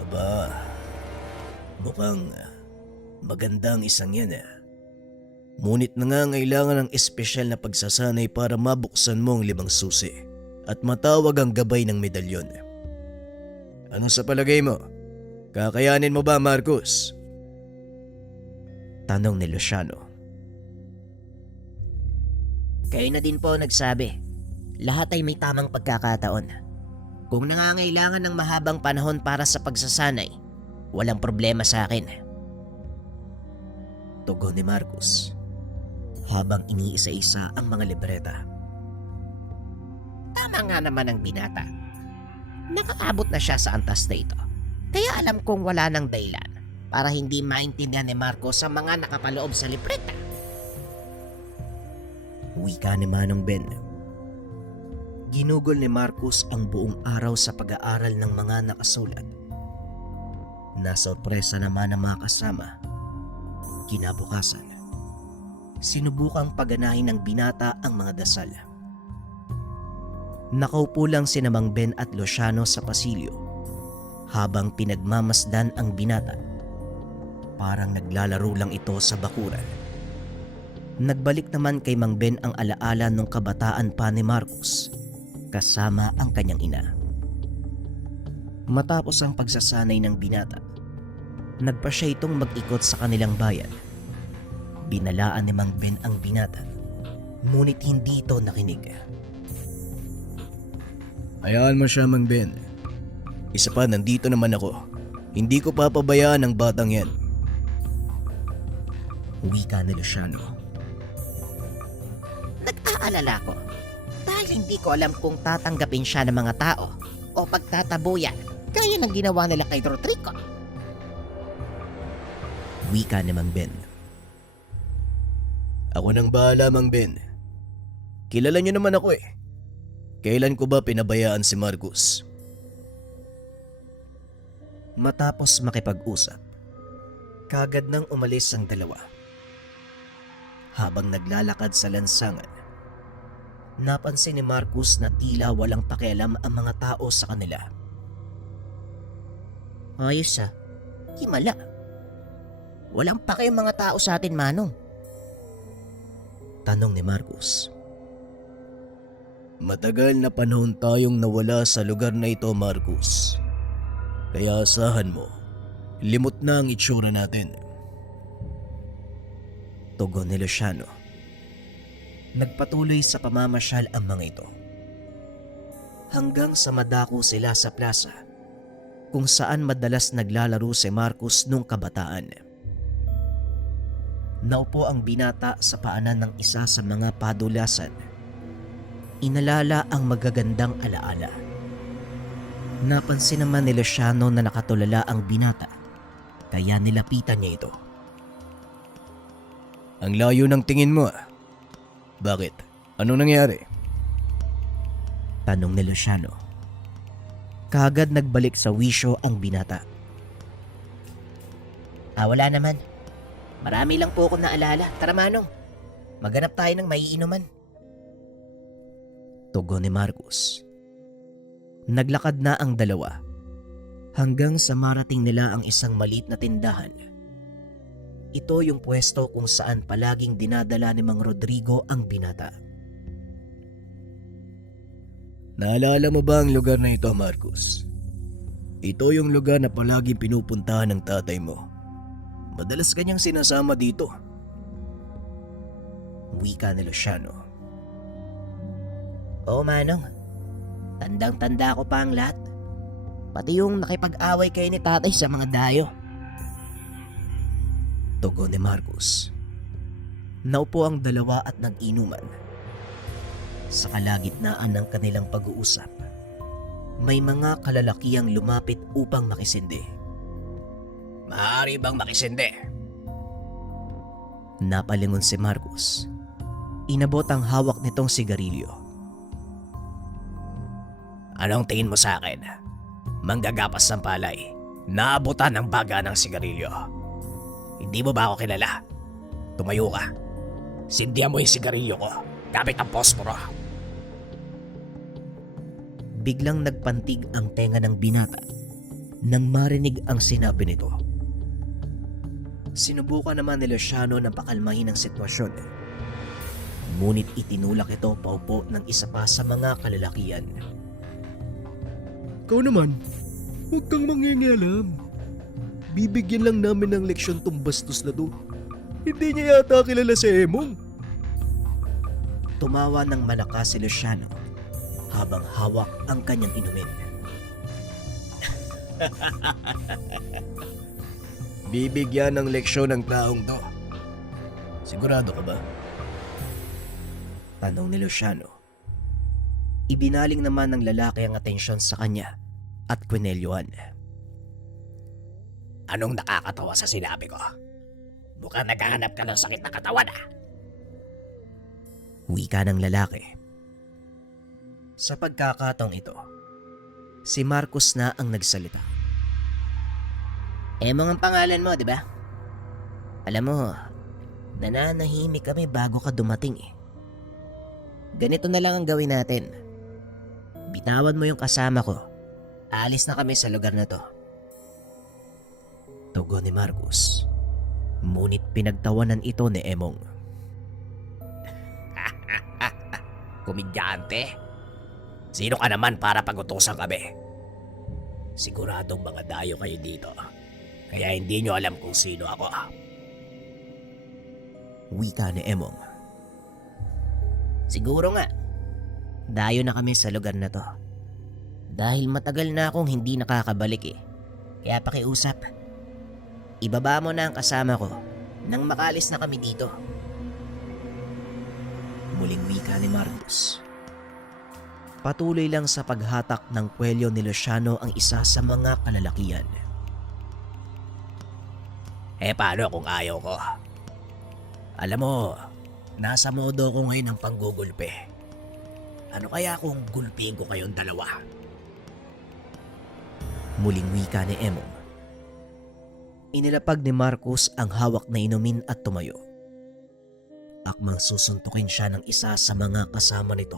Aba, mukhang magandang isang yan . Ngunit nangangailangan ng espesyal na pagsasanay para mabuksan mo ang 5 susi at matawag ang gabay ng medalyon. Ano sa palagay mo? Kakayanin mo ba, Marcus? Tanong ni Luciano. Kayo na din po nagsabi. Lahat ay may tamang pagkakataon. Kung nangangailangan ng mahabang panahon para sa pagsasanay, walang problema sa akin. Tugon ni Marcus habang iniisa-isa ang mga libreta. Tama nga naman ang binata. Nakaabot na siya sa antas na ito. Kaya alam kong wala ng dahilan para hindi maintindihan ni Marcos ang mga nakapaloob sa libreta. Wika ni Manong Ben. Ginugol ni Marcus ang buong araw sa pag-aaral ng mga nakasulat. Nasorpresa naman ang mga kasama. Kinabukasan, sinubukang pagganahin ng binata ang mga dasal. Nakaupo lang si Mang Ben at Luciano sa pasilyo habang pinagmamasdan ang binata. Parang naglalaro lang ito sa bakuran. Nagbalik naman kay Mang Ben ang alaala nung kabataan pa ni Marcus kasama ang kanyang ina. Matapos ang pagsasanay ng binata, nagpa siya itong mag-ikot sa kanilang bayan. Binalaan ni Mang Ben ang binata, ngunit hindi ito nakinig. Hayaan mo siya, Mang Ben. Isa pa, nandito naman ako. Hindi ko papabayaan ang batang yan. Wika ni Luciano. Nag-aalala ko dahil hindi ko alam kung tatanggapin siya ng mga tao o pagtatabuyan gaya ng ginawa nila kay Rodrigo. Wika ni Mang Ben. Ako nang bahala, Mang Ben. Kilala niyo naman ako eh. Kailan ko ba pinabayaan si Marcus? Matapos makipag-usap, kagad nang umalis ang dalawa. Habang naglalakad sa lansangan, napansin ni Marcus na tila walang pakialam ang mga tao sa kanila. Ayos himala. Walang pake ang mga tao sa atin, Manong. Tanong ni Marcus. Matagal na panahon tayong nawala sa lugar na ito, Marcus. Kaya asahan mo, limot na ang itsura natin. Tugon ni Luciano. Nagpatuloy sa pamamasyal ang mga ito. Hanggang sa madako sila sa plaza, kung saan madalas naglalaro si Marcus nung kabataan. Naupo ang binata sa paanan ng isa sa mga padulasan. Inalala ang magagandang alaala. Napansin naman ni Luciano na nakatulala ang binata, kaya nilapitan niya ito. Ang layo ng tingin mo ah. Bakit? Anong nangyari? Tanong ni Luciano. Kagad nagbalik sa wisyo ang binata. Wala naman. Marami lang po akong naalala. Tara, Manong. Maghanap tayo ng maiinuman. Tugon ni Marcus. Naglakad na ang dalawa hanggang sa marating nila ang isang maliit na tindahan. Ito yung pwesto kung saan palaging dinadala ni Mang Rodrigo ang binata. Naalala mo ba ang lugar na ito, Marcus? Ito yung lugar na palaging pinupuntahan ng tatay mo. Madalas kanyang sinasama dito. Wika ni Luciano. Oo, Manong. Tandang-tanda ko pa ang lahat. Pati yung nakipag-away kayo ni tatay sa mga dayo. Tugon ni Marcus. Naupo ang dalawa at nag-inuman. Sa kalagitnaan ng kanilang pag-uusap, may mga kalalakihang lumapit upang makisindi. Maaari bang makisindi? Napalingon si Marcus. Inabot ang hawak nitong sigarilyo. Anong tingin mo sa akin? Manggagapas ng palay. Naabutan ng baga ng sigarilyo. Hindi mo ba ako kilala? Tumayo ka. Sindihan mo yung sigarilyo ko. Gamit ang posporo. Biglang nagpantig ang tenga ng binata nang marinig ang sinabi nito. Sinubukan naman ni Luciano na pakalmahin ang sitwasyon. Ngunit itinulak ito paupo ng isa pa sa mga kalalakihan. Ikaw naman, huwag kang mangingialam. Bibigyan lang namin ng leksyon tong bastos na to. Hindi niya yata kilala si Emong. Tumawa ng malakas si Luciano habang hawak ang kanyang inumin. Bibigyan ng leksyon ng taong to. Sigurado ka ba? Tanong ni Luciano. Ibinaling naman ng lalaki ang atensyon sa kanya at kwinelyuhan. Anong nakakatawa sa sinabi ko? Mukhang naghahanap ka ng sakit na katawan ah. Wika ng lalaki. Sa pagkakataong ito, si Marcos na ang nagsalita. Emong ang pangalan mo, di ba? Alam mo, nananahimik kami bago ka dumating eh. Ganito na lang ang gawin natin. Bitawan mo yung kasama ko. Alis na kami sa lugar na to. Tugon ni Marcos. Ngunit pinagtawanan ito ni Emong. Komedyante? Sino ka naman para pagutusan kami? Siguradong mga dayo kayo dito. Kaya hindi nyo alam kung sino ako. Wika ni Emong. Siguro nga. Dayo na kami sa lugar na to. Dahil matagal na akong hindi nakakabalik eh. Kaya pakiusap. Ibaba mo na ang kasama ko nang makalis na kami dito. Muling wika ni Marcos. Patuloy lang sa paghatak ng kwelyo ni Luciano ang isa sa mga kalalakihan. Paano kung ayaw ko? Alam mo, nasa modo ko ngayon ng panggugulpe. Ano kaya kung gulpiin ko kayong dalawa? Muling wika ni Emong. Inilapag ni Marcos ang hawak na inumin at tumayo. Akmang susuntukin siya ng isa sa mga kasama nito.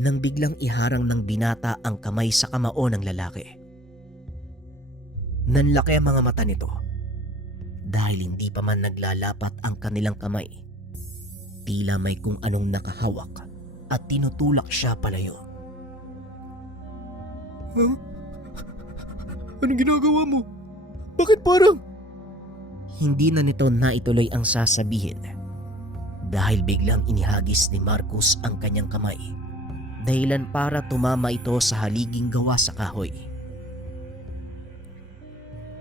Nang biglang iharang ng binata ang kamay sa kamao ng lalaki. Nanlaki ang mga mata nito. Dahil hindi pa man naglalapat ang kanilang kamay. Tila may kung anong nakahawak at tinutulak siya palayo. Huh? Anong ginagawa mo? Bakit parang? Hindi na nito naituloy ang sasabihin dahil biglang inihagis ni Marcos ang kanyang kamay dahilan para tumama ito sa haliging gawa sa kahoy.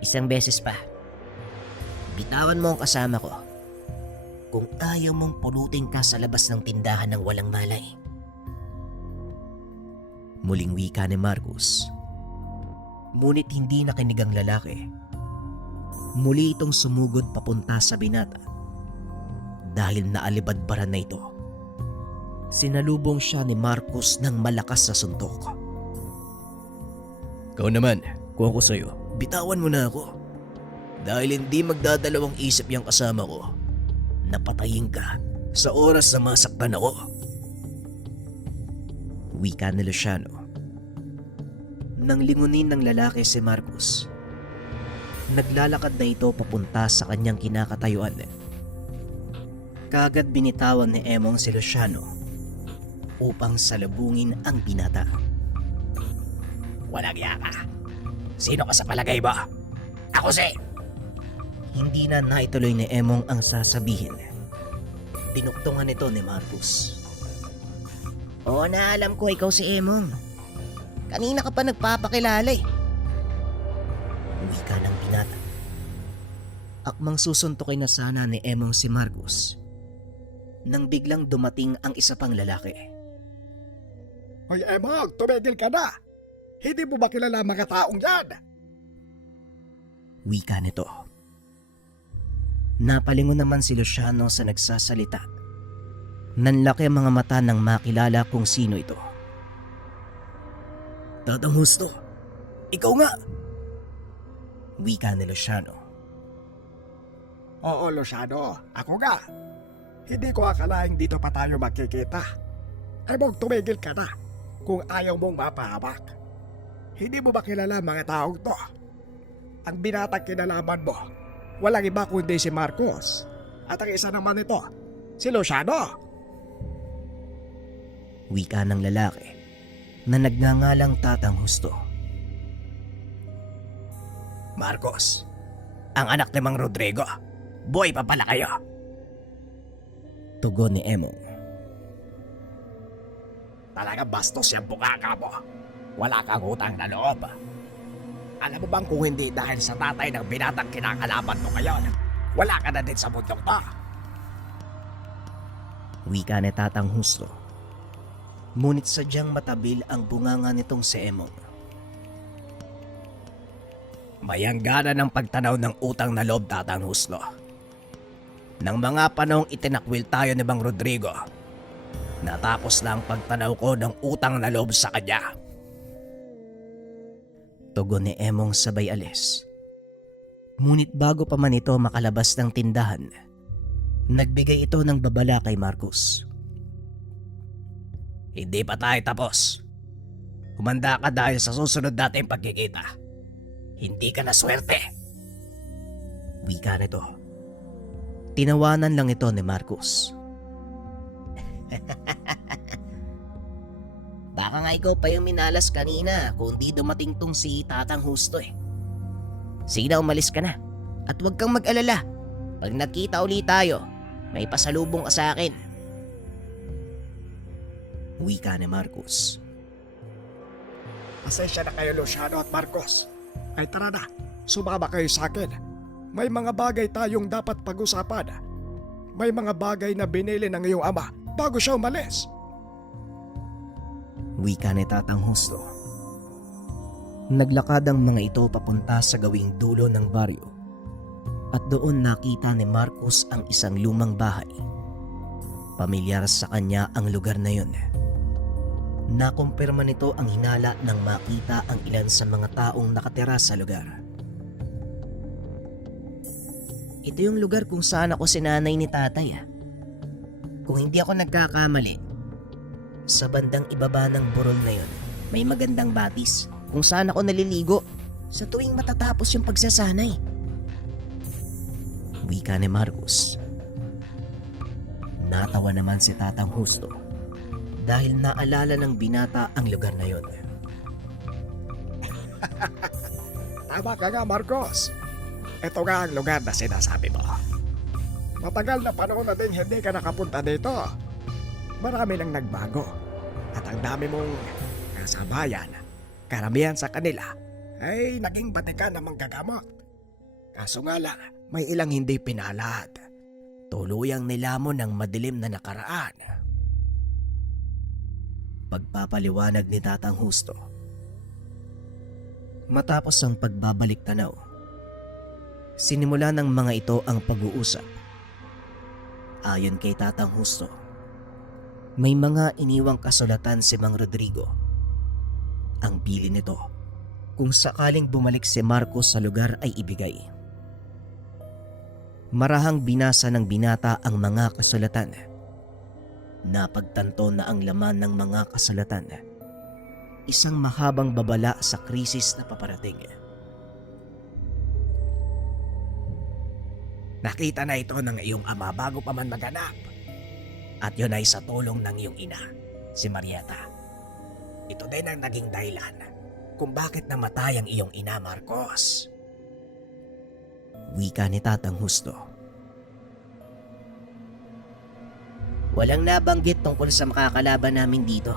Isang beses pa. Bitawan mo ang kasama ko kung ayaw mong pulutin ka sa labas ng tindahan ng walang malay. Muling wika ni Marcos. Ngunit hindi nakinig ang lalaki. Muli itong sumugod papunta sa binata. Dahil naalibadbaran na ito, sinalubong siya ni Marcos ng malakas na suntok. Ikaw naman, kung ako sa'yo, bitawan mo na ako. Dahil hindi magdadalawang isip yung kasama ko. Napatayin ka sa oras na masaktan ako. Wika ni Luciano. Nang lingunin ng lalaki si Marcos, naglalakad na ito papunta sa kanyang kinakatayuan. Kagad binitawan ni Emong si Luciano upang salubungin ang binata. Walang iya ka. Sino ka sa palagay mo? Ako si... Hindi na naituloy ni Emong ang sasabihin. Dinuktungan ito ni Marcos. Oo na, alam ko ikaw si Emong. Kanina ka pa nagpapakilala eh. Wika ng binata. Akmang susuntukin na sana ni Emong si Marcos nang biglang dumating ang isa pang lalaki. Hoy Emong, tumigil ka na! Hindi mo ba kilala mga taong yan? Wika nito. Napalingon naman si Luciano sa nagsasalita. Nanlaki ang mga mata nang makilala kung sino ito. Tatang Husto, ikaw nga! Wika ni Luciano. Oo, Luciano, ako nga. Hindi ko akalaing dito pa tayo magkikita. Emong, tumigil ka na kung ayaw mong mapahamak. Hindi mo ba kilala mga taong to? Ang binatang kinalaman mo, walang iba kundi si Marcos. At ang isa naman ito, si Luciano. Wika ng lalaki na nagngangalang Tatang Husto. Marcos, ang anak ni Mang Rodrigo. Boy pa pala kayo. Tugon ni Emong. Talaga bastos yung bukaka mo. Wala kang utang na loob. Alam mo bang kung hindi dahil sa tatay ng binatang kinakalaban mo ngayon, wala ka na din sa mundong to. Wika ni Tatang Husto. Ngunit sadyang matabil ang bunganga nitong si Emong. Mayanggana ng pagtanaw ng utang na loob, Tatang Husto. Nang mga panahong itinakwil tayo ni Bang Rodrigo, natapos na ang pagtanaw ko ng utang na loob sa kanya. Tugon ni Emong sabay alis. Ngunit bago pa man ito makalabas ng tindahan, nagbigay ito ng babala kay Marcos. Hindi pa tayo tapos. Kumanda ka dahil sa susunod nating pagkikita. Hindi ka na swerte. Wika nito. Tinawanan lang ito ni Marcos. Baka nga ikaw pa yung minalas kanina kung di dumating tong si Tatang Husto eh. Sige na, umalis ka na. At huwag kang mag-alala. Pag nakita ulit tayo, may pasalubong ka sa akin. Wika ni Marcos. Pasensya na kayo, Luciano at Marcos. Ay tara na, sumama kayo sa akin. May mga bagay tayong dapat pag-usapan. May mga bagay na binili ng iyong ama bago siya umalis. Wika ni Tatang Husto. Naglakad ang mga ito papunta sa gawing dulo ng baryo. At doon nakita ni Marcos ang isang lumang bahay. Pamilyar sa kanya ang lugar na yun. Nakumpirma nito ang hinala nang makita ang ilan sa mga taong nakatira sa lugar. Ito yung lugar kung saan ako sinanay ni tatay. Kung hindi ako nagkakamali, sa bandang ibaba ng burol na yun, may magandang batis kung saan ako naliligo sa tuwing matatapos yung pagsasanay. Wika ni Marcos. Natawa naman si Tatang Husto dahil naalala ng binata ang lugar na yun. Tama ka nga, Marcos. Ito nga ang lugar na sinasabi mo. Matagal na panahon na din hindi ka nakapunta dito. Marami nang nagbago. At ang dami mong kasabayan, karamihan sa kanila ay naging batikan ng manggagamot. Kaso nga lang, may ilang hindi pinalad. Tuluyang nilamon ng madilim na nakaraan. Pagpapaliwanag ni Tatang Husto. Matapos ang pagbabalik tanaw, sinimula ng mga ito ang pag-uusap. Ayon kay Tatang Husto, may mga iniwang kasulatan si Mang Rodrigo. Ang bili nito, kung sakaling bumalik si Marcos sa lugar ay ibigay. Marahang binasa ng binata ang mga kasulatan. Napagtanto na ang laman ng mga kasulatan, isang mahabang babala sa krisis na paparating. Nakita na ito ng iyong ama bago pa man maganap. At yun ay sa tulong ng iyong ina, si Marieta. Ito din ang naging dahilan kung bakit namatay ang iyong ina, Marcos. Wika ni Tatang Husto. Walang nabanggit tungkol sa makakalaban namin dito.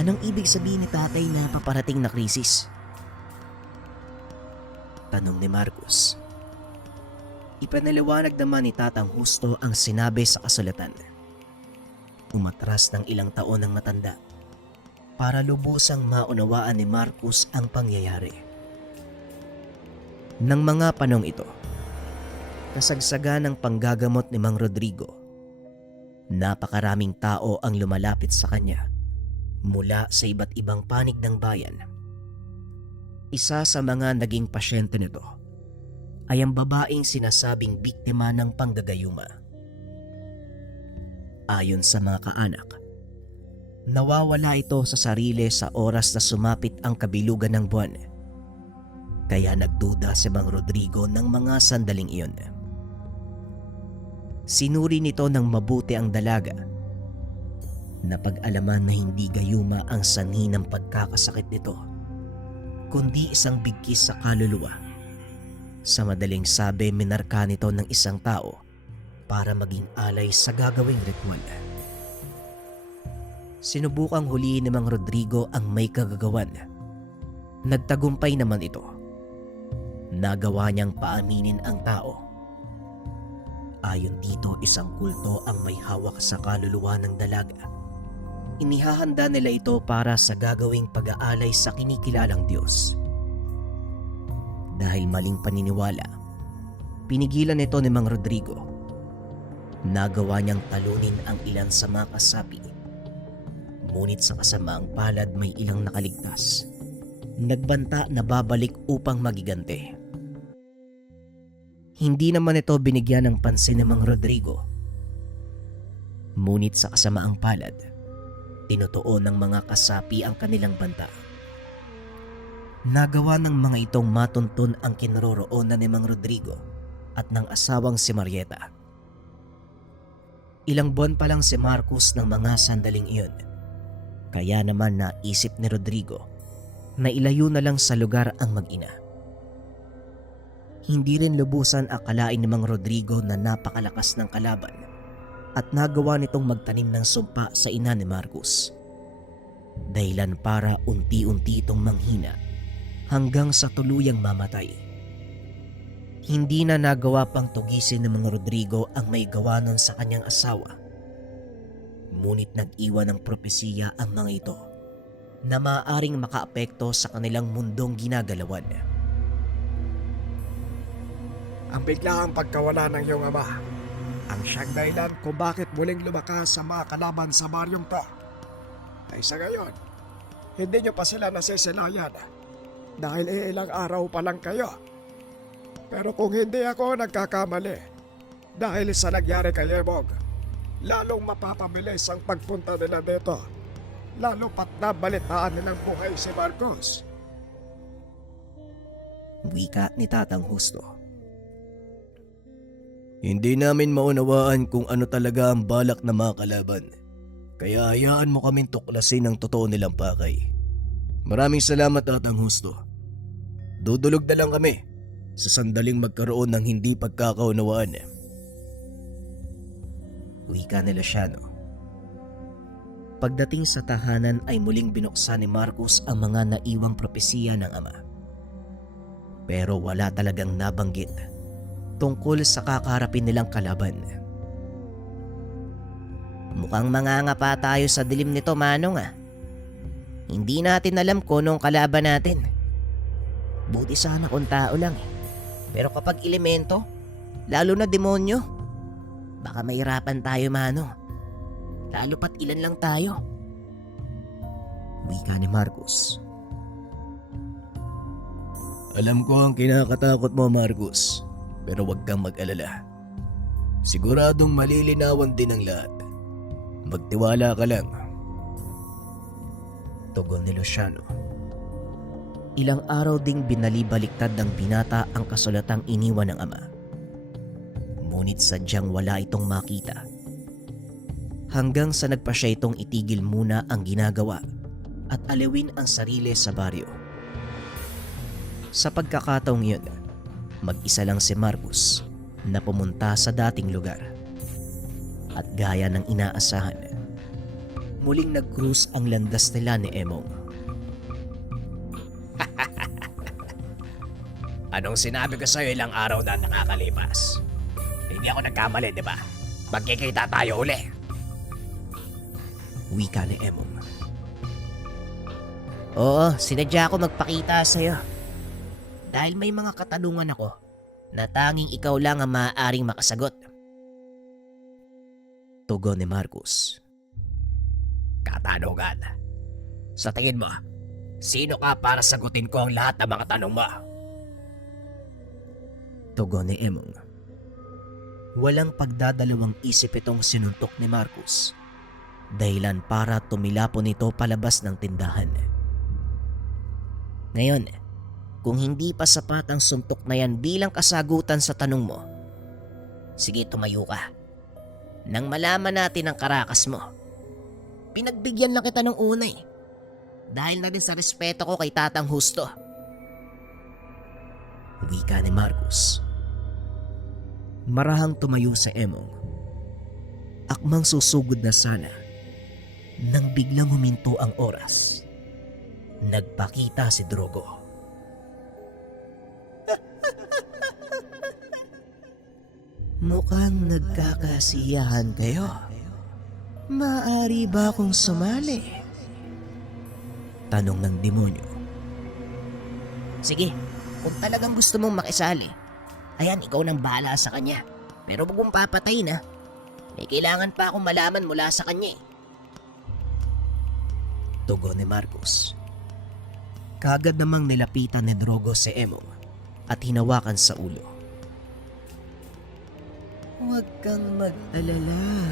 Anong ibig sabihin ni tatay na paparating na krisis? Tanong ni Marcos. Ipanaliwanag naman ni Tatang Husto ang sinabi sa kasulatan. Umatras ng ilang taon ng matanda para lubusang maunawaan ni Marcos ang pangyayari. Nang mga panong ito, kasagsagan ng panggagamot ni Mang Rodrigo, napakaraming tao ang lumalapit sa kanya mula sa iba't ibang panig ng bayan. Isa sa mga naging pasyente nito ay ang babaeng sinasabing biktima ng panggagayuma. Ayon sa mga kaanak, nawawala ito sa sarili sa oras na sumapit ang kabilugan ng buwan. Kaya nagduda si Mang Rodrigo ng mga sandaling iyon. Sinuri nito ng mabuti ang dalaga. Napag-alaman na hindi gayuma ang sanhi ng pagkakasakit nito, kundi isang bigkis sa kaluluwa. Sa madaling sabi, minarka nito ng isang tao para maging alay sa gagawing ritual. Sinubukang hulihin ni Mang Rodrigo ang may kagagawan. Nagtagumpay naman ito. Nagawa niyang paaminin ang tao. Ayon dito, isang kulto ang may hawak sa kaluluwa ng dalaga. Inihahanda nila ito para sa gagawing pag-aalay sa kinikilalang Diyos. Dahil maling paniniwala, pinigilan ito ni Mang Rodrigo. Nagawa niyang talunin ang ilan sa mga kasapi. Ngunit sa kasamaang palad may ilang nakaligtas. Nagbanta na babalik upang magigante. Hindi naman ito binigyan ng pansin ni Mang Rodrigo. Ngunit sa kasamaang palad, tinutuon ng mga kasapi ang kanilang banta. Nagawa ng mga itong matuntun ang kinaroroonan ni Mang Rodrigo at ng asawang si Marieta. Ilang buwan pa lang si Marcos ng mga sandaling iyon. Kaya naman naisip ni Rodrigo na ilayo na lang sa lugar ang mag-ina. Hindi rin lubusan akalain ni Mang Rodrigo na napakalakas ng kalaban at nagawa nitong magtanim ng sumpa sa ina ni Marcos. Dahilan para unti-unti itong manghina hanggang sa tuluyang mamatay. Hindi na nagawa pang tugisin ni Mang Rodrigo ang may gawa nun sa kanyang asawa. Ngunit nag-iwan ng propesiya ang mga ito na maaaring makaapekto sa kanilang mundong ginagalawan. Ang biglaang pagkawala ng iyong ama ang siyang dahilan kung bakit muling lumakas sa mga kalaban sa baryong to. Ay sa ngayon, hindi niyo pa sila nasisilayan dahil ilang araw pa lang kayo. Pero kung hindi ako nagkakamali, dahil sa nangyari kay Emong, lalong mapapabilis ang pagpunta nila dito. Lalo pat nabalitaan nilang buhay si Marcos. Wika ni Tatang Justo. Hindi namin maunawaan kung ano talaga ang balak ng mga kalaban. Kaya hayaan mo kaming tuklasin ang totoo nilang pakay. Maraming salamat, Tatang Justo. Dudulog na lang kami sa sandaling magkaroon ng hindi pagkakaunawaan. Wika ni Luciano. Pagdating sa tahanan ay muling binuksan ni Marcos ang mga naiwang propesiya ng ama. Pero wala talagang nabanggit tungkol sa kakaharapin nilang kalaban. Mukhang mangangapa tayo sa dilim nito, Manong ah. Hindi natin alam kung anong kalaban natin. Buti sana kung tao lang eh. Pero kapag elemento, lalo na demonyo, baka mahirapan tayo, Manong. Lalo pat ilan lang tayo. Wika ni Marcos. Alam ko ang kinakatakot mo, Marcos. Pero huwag kang mag-alala. Siguradong malilinawan din ang lahat. Magtiwala ka lang. Tugon ni Luciano. Ilang araw ding binalibaliktad ng binata ang kasulatang iniwan ng ama. Ngunit sadyang wala itong makita. Hanggang sa nagpa siya itong itigil muna ang ginagawa at aliwin ang sarili sa baryo. Sa pagkakataong yun, mag-isa lang si Marcos na pumunta sa dating lugar. At gaya ng inaasahan, muling nag-cruise ang landas nila ni Emong. Anong sinabi ko sa'yo ilang araw na nakakalipas? Hindi ako nagkamali, di ba? Magkikita tayo uli. Wika ni Emong. Oo, sinadya ko magpakita sa'yo. Dahil may mga katanungan ako na tanging ikaw lang ang maaaring makasagot. Tugon ni Marcos. Katanungan. Sa tingin mo, sino ka para sagutin ko ang lahat ng mga tanong mo? Tugon ni Emong. Walang pagdadalawang isip itong sinuntok ni Marcos. Dahilan para tumilapon ito palabas ng tindahan. Ngayon, kung hindi pa sapat ang suntok na yan bilang kasagutan sa tanong mo, sige, tumayo ka. Nang malaman natin ang karakas mo, pinagbigyan lang kita ng una eh. Dahil na din sa respeto ko kay Tatang Justo. Wika ni Marcos. Marahang tumayo sa Emong. Akmang susugod na sana. Nang biglang huminto ang oras, nagpakita si Drogo. Mukhang nagkakasiyahan kayo. Maaari ba akong sumali? Tanong ng demonyo. Sige, kung talagang gusto mong makisali, ayan, ikaw nang bahala sa kanya. Pero huwag mong papatayin ha. May kailangan pa akong malaman mula sa kanya eh. Tugon ni Marcos. Kagad namang nilapitan ni Drogo si Emong at hinawakan sa ulo. Huwag kang mag-alala.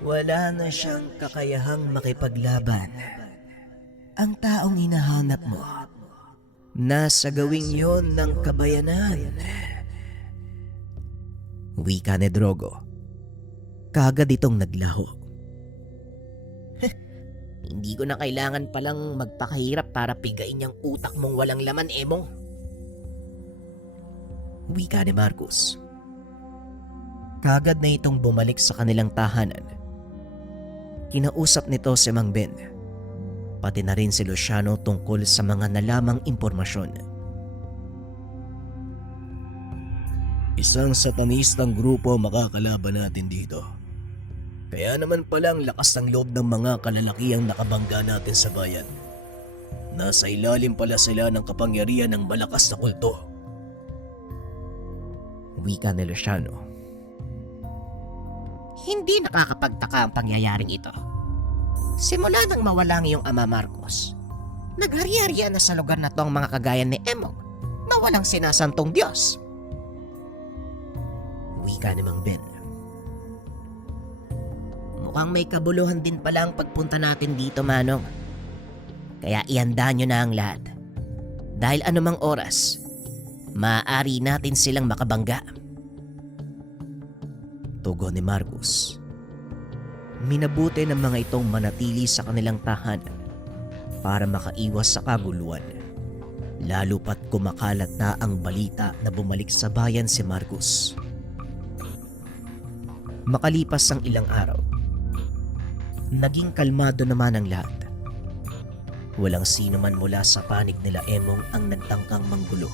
Wala na siyang kakayahang makipaglaban. Ang taong hinahanap mo, nasa gawing yon ng kabayanan. Wika ni Drogo. Kagad itong naglaho. Hindi ko na kailangan palang magpakahirap para pigain yung utak mong walang laman, Emong. Wika ni Marcos. Kagad na itong bumalik sa kanilang tahanan. Kinausap nito si Mang Ben, pati na rin si Luciano tungkol sa mga nalamang impormasyon. Isang satanistang grupo makakalaban natin dito. Kaya naman pala ang lakas ng loob ng mga kalalakihang nakabangga natin sa bayan. Nasa ilalim pala sila ng kapangyarihan ng malakas na kulto. Wika ni Luciano. Hindi nakakapagtaka ang pangyayaring ito. Simula nang mawala ang iyong ama Marcos, naghari-harian na sa lugar na to ang mga kagaya ni Emong na walang sinasantong Diyos. Wika ni Mang Ben. Mukhang may kabuluhan din pala ang pagpunta natin dito, Manong. Kaya ihanda nyo na ang lahat. Dahil anumang oras, maaari natin silang makabangga. Tugon ni Marcos. Minabuti ng mga itong manatili sa kanilang tahanan para makaiwas sa kaguluhan. Lalo pat kumakalat na ang balita na bumalik sa bayan si Marcos. Makalipas ang ilang araw, naging kalmado naman ang lahat. Walang sino man mula sa panig nila Emong ang nagtangkang manggulo.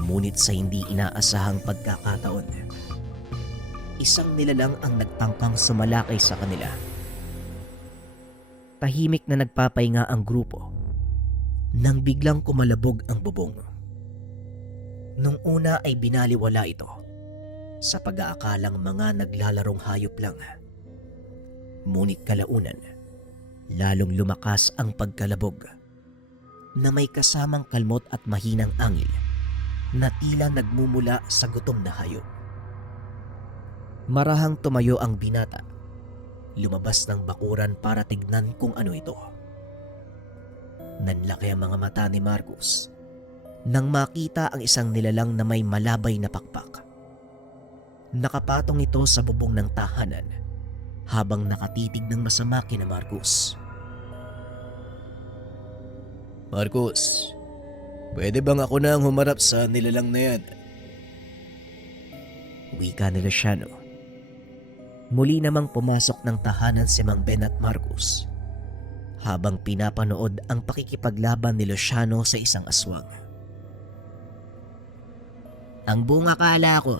Ngunit sa hindi inaasahang pagkakataon, isang nilalang ang nagtangkang sumalakay sa kanila. Tahimik na nagpapahinga ang grupo nang biglang kumalabog ang bubong. Nung una ay binaliwala ito sa pag-aakalang mga naglalarong hayop lang. Ngunit kalaunan, lalong lumakas ang pagkalabog na may kasamang kalmot at mahinang angil na tila nagmumula sa gutom na hayop. Marahang tumayo ang binata. Lumabas ng bakuran para tignan kung ano ito. Nanlaki ang mga mata ni Marcos nang makita ang isang nilalang na may malabay na pakpak. Nakapatong ito sa bubong ng tahanan habang nakatitig ng masama kina Marcos. Marcos, pwede bang ako na ang humarap sa nilalang na yan? Wika ni Luciano. Muli namang pumasok ng tahanan si Mang Ben at Marcos habang pinapanood ang pakikipaglaban ni Luciano sa isang aswang. Ang buong akala ko,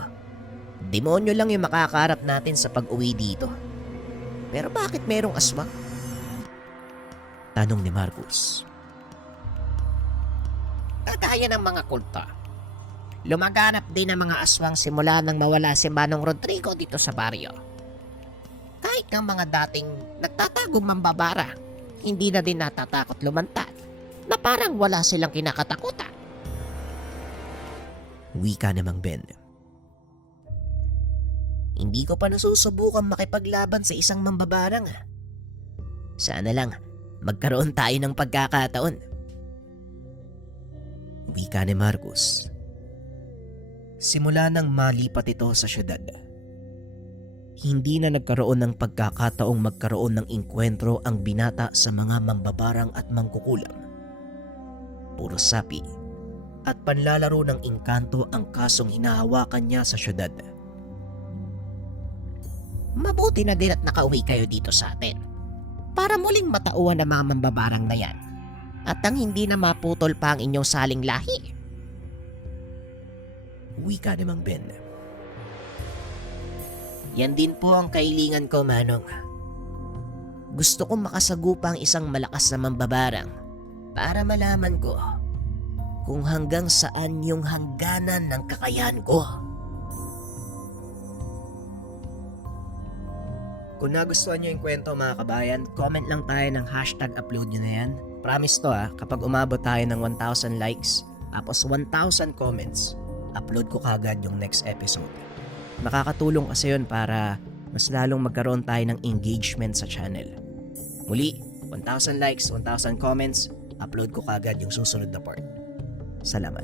demonyo lang yung makakaharap natin sa pag-uwi dito. Pero bakit merong aswang? Tanong ni Marcos. Kagaya ng mga kulto, lumaganap din ang mga aswang simula nang mawala si Manong Rodrigo dito sa baryo. Kahit ng mga dating nagtatagong mambabara, hindi na din natatakot lumantad na parang wala silang kinakatakutan. Wika ni Mang Ben. Hindi ko pa nasusubukan makipaglaban sa isang mambabarang. Sana lang magkaroon tayo ng pagkakataon. Wika ni Marcos. Simula nang malipat ito sa syudad, hindi na nagkaroon ng pagkakataong magkaroon ng inkwentro ang binata sa mga mambabarang at mangkukulam. Puro sapi at panlalaro ng engkanto ang kasong hinahawakan niya sa syudad. Mabuti na din at nakauwi kayo dito sa atin. para muling matauhan ng mga mambabarang na yan at nang hindi na maputol pa ang inyong saling lahi. Wika ni Mang Ben. Yan din po ang kailingan ko, Manong. Gusto kong makasagupa ang isang malakas na mambabarang para malaman ko kung hanggang saan yung hangganan ng kakayahan ko. Kung nagustuhan nyo yung kwento mga kabayan, comment lang tayo ng #upload nyo na yan. Promise to kapag umabot tayo ng 1,000 likes, tapos 1,000 comments, upload ko kagad yung next episode. Makakatulong kasi yun para mas lalong magkaroon tayo ng engagement sa channel. Muli, 1,000 likes, 1,000 comments, upload ko kagad yung susunod na part. Salamat.